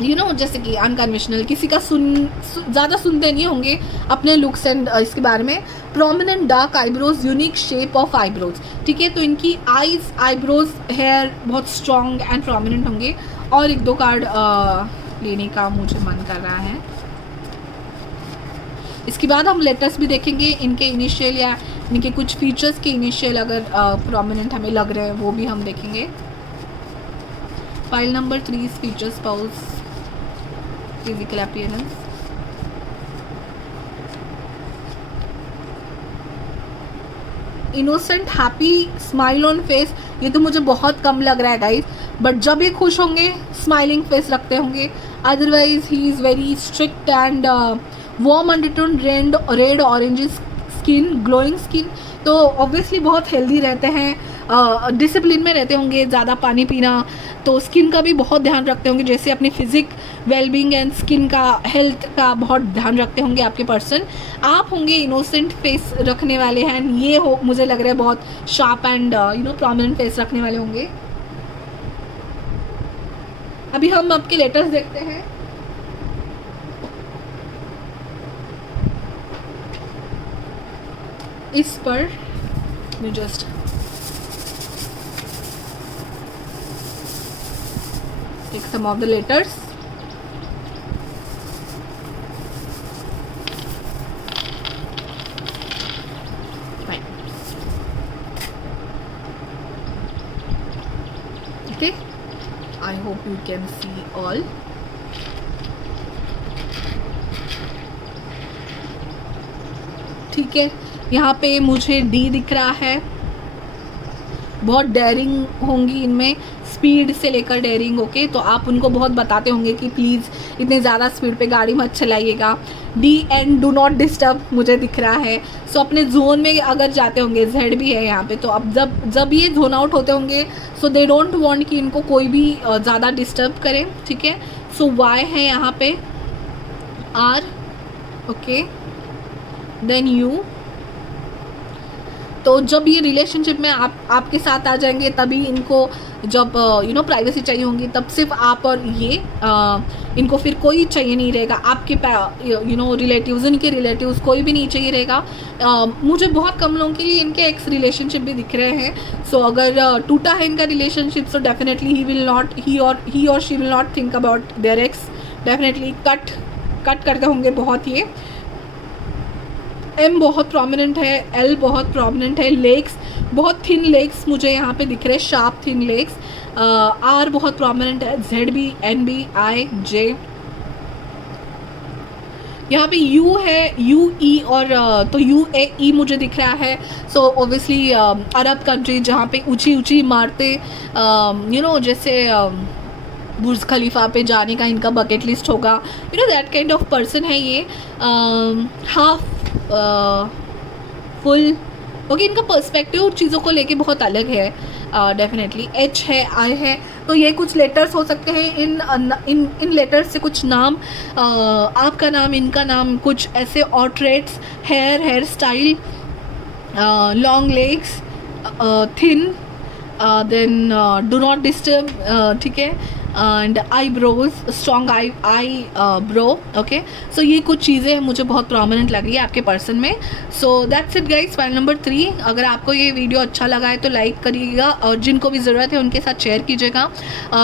यू नो जैसे कि अनकन्वेंशनल, किसी का ज़्यादा सुनते नहीं होंगे अपने लुक्स एंड इसके बारे में। Prominent dark eyebrows, unique shape of eyebrows, ठीक है। तो इनकी आईज, आईब्रोज, हेयर बहुत स्ट्रॉन्ग एंड प्रोमिनेंट होंगे। और 1-2 कार्ड लेने का मुझे मन कर रहा है। इसके बाद हम लेटर्स भी देखेंगे, इनके इनिशियल या इनके कुछ फीचर्स के इनिशियल अगर प्रोमिनेंट हमें लग रहे हैं वो भी हम देखेंगे। File number 3 feature spouse, physical appearance, innocent, happy, smile on face, ये तो मुझे बहुत कम लग रहा है गाइस। बट जब ये खुश होंगे स्माइलिंग फेस रखते होंगे, otherwise he is very strict and warm undertone, red orange skin, glowing skin. तो ऑब्वियसली बहुत हेल्दी रहते हैं, डिसिप्लिन में रहते होंगे, ज़्यादा पानी पीना, तो स्किन का भी बहुत ध्यान रखते होंगे, जैसे अपनी फिजिक वेलबींग एंड स्किन का हेल्थ का बहुत ध्यान रखते होंगे आपके पर्सन। आप होंगे इनोसेंट फेस रखने वाले हैं, ये हो मुझे लग रहा है बहुत शार्प एंड प्रोमिनेंट फेस रखने वाले होंगे। अभी हम आपके लेटर्स देखते हैं। इस पर मैं just take some of the letters. Fine. Okay, I hope you can see all. ठीक है, यहाँ पे मुझे डी दिख रहा है, बहुत डेयरिंग होंगी इनमें, स्पीड से लेकर डेयरिंग। ओके, तो आप उनको बहुत बताते होंगे कि प्लीज़ इतने ज़्यादा स्पीड पे गाड़ी मत चलाइएगा। D and do not disturb मुझे दिख रहा है। सो अपने जोन में अगर जाते होंगे, जेड भी है यहाँ पे, तो अब जब ये जोन आउट होते होंगे, सो दे डोंट वांट कि इनको कोई भी ज़्यादा डिस्टर्ब करे। ठीक है, सो वाई है यहाँ पे, आर, ओके, देन यू। तो जब ये रिलेशनशिप में आपके साथ आ जाएंगे, तभी इनको जब प्राइवेसी चाहिए होगी, तब सिर्फ आप और ये इनको फिर कोई चाहिए नहीं रहेगा। आपके रिलेटिव्स, इनके रिलेटिव्स कोई भी नहीं चाहिए रहेगा। मुझे बहुत कम लोगों के लिए इनके एक्स रिलेशनशिप भी दिख रहे हैं। सो अगर टूटा है इनका रिलेशनशिप, सो डेफिनेटली ही और she will not think about their x. Definitely cut करते होंगे बहुत। ये एम बहुत प्रोमिनेंट है, एल बहुत प्रोमिनेंट है, लेग्स बहुत थिन लेग्स मुझे यहाँ पे दिख रहे हैं, शार्प थिन लेग्स। आर बहुत प्रोमिनेंट है, जेड भी, एन भी, आई, जे। यहाँ पे यू है, यू ई, और तो यू ए ई मुझे दिख रहा है। सो ओबियसली अरब कंट्री जहाँ पे ऊंची ऊंची इमारतें, जैसे बुर्ज खलीफा पे जाने का इनका बकेट लिस्ट होगा, दैट काइंड ऑफ पर्सन है ये। हाफ फुल, ओके, इनका पर्सपेक्टिव चीज़ों को लेके बहुत अलग है। डेफिनेटली एच है, आई है, तो ये कुछ लेटर्स हो सकते हैं। इन लेटर्स से कुछ नाम, आपका नाम, इनका नाम, कुछ ऐसे और traits, hair style, long legs, thin, then do not disturb, ठीक है, and eyebrows, strong eyebrow. Okay, so ये कुछ चीज़ें मुझे बहुत प्रोमिनेंट लग रही है आपके पर्सन में। So that's it guys, file number 3। अगर आपको ये वीडियो अच्छा लगा है तो लाइक करिएगा, और जिनको भी ज़रूरत है उनके साथ शेयर कीजिएगा।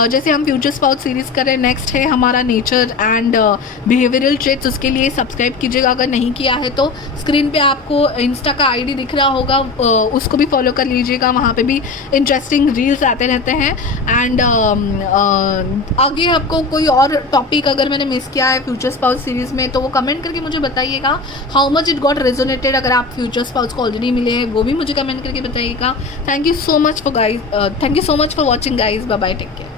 जैसे हम फ्यूचर स्पाउस सीरीज़ कर रहे हैं, नेक्स्ट है हमारा नेचर एंड बिहेवियरल ट्रेट्स, उसके लिए सब्सक्राइब कीजिएगा अगर नहीं किया है तो। स्क्रीन पे आपको इंस्टा का आईडी दिख रहा होगा, उसको भी फॉलो कर लीजिएगा, वहाँ पे भी इंटरेस्टिंग रील्स आते रहते हैं। एंड आगे आपको कोई और टॉपिक अगर मैंने मिस किया है फ्यूचर स्पाउस सीरीज़ में, तो वो कमेंट करके मुझे बताइएगा। How much it got resonated, अगर आप फ्यूचर स्पाउस को ऑलरेडी मिले हैं वो भी मुझे कमेंट करके बताइएगा। Thank you so much for watching guys. Bye bye, take care.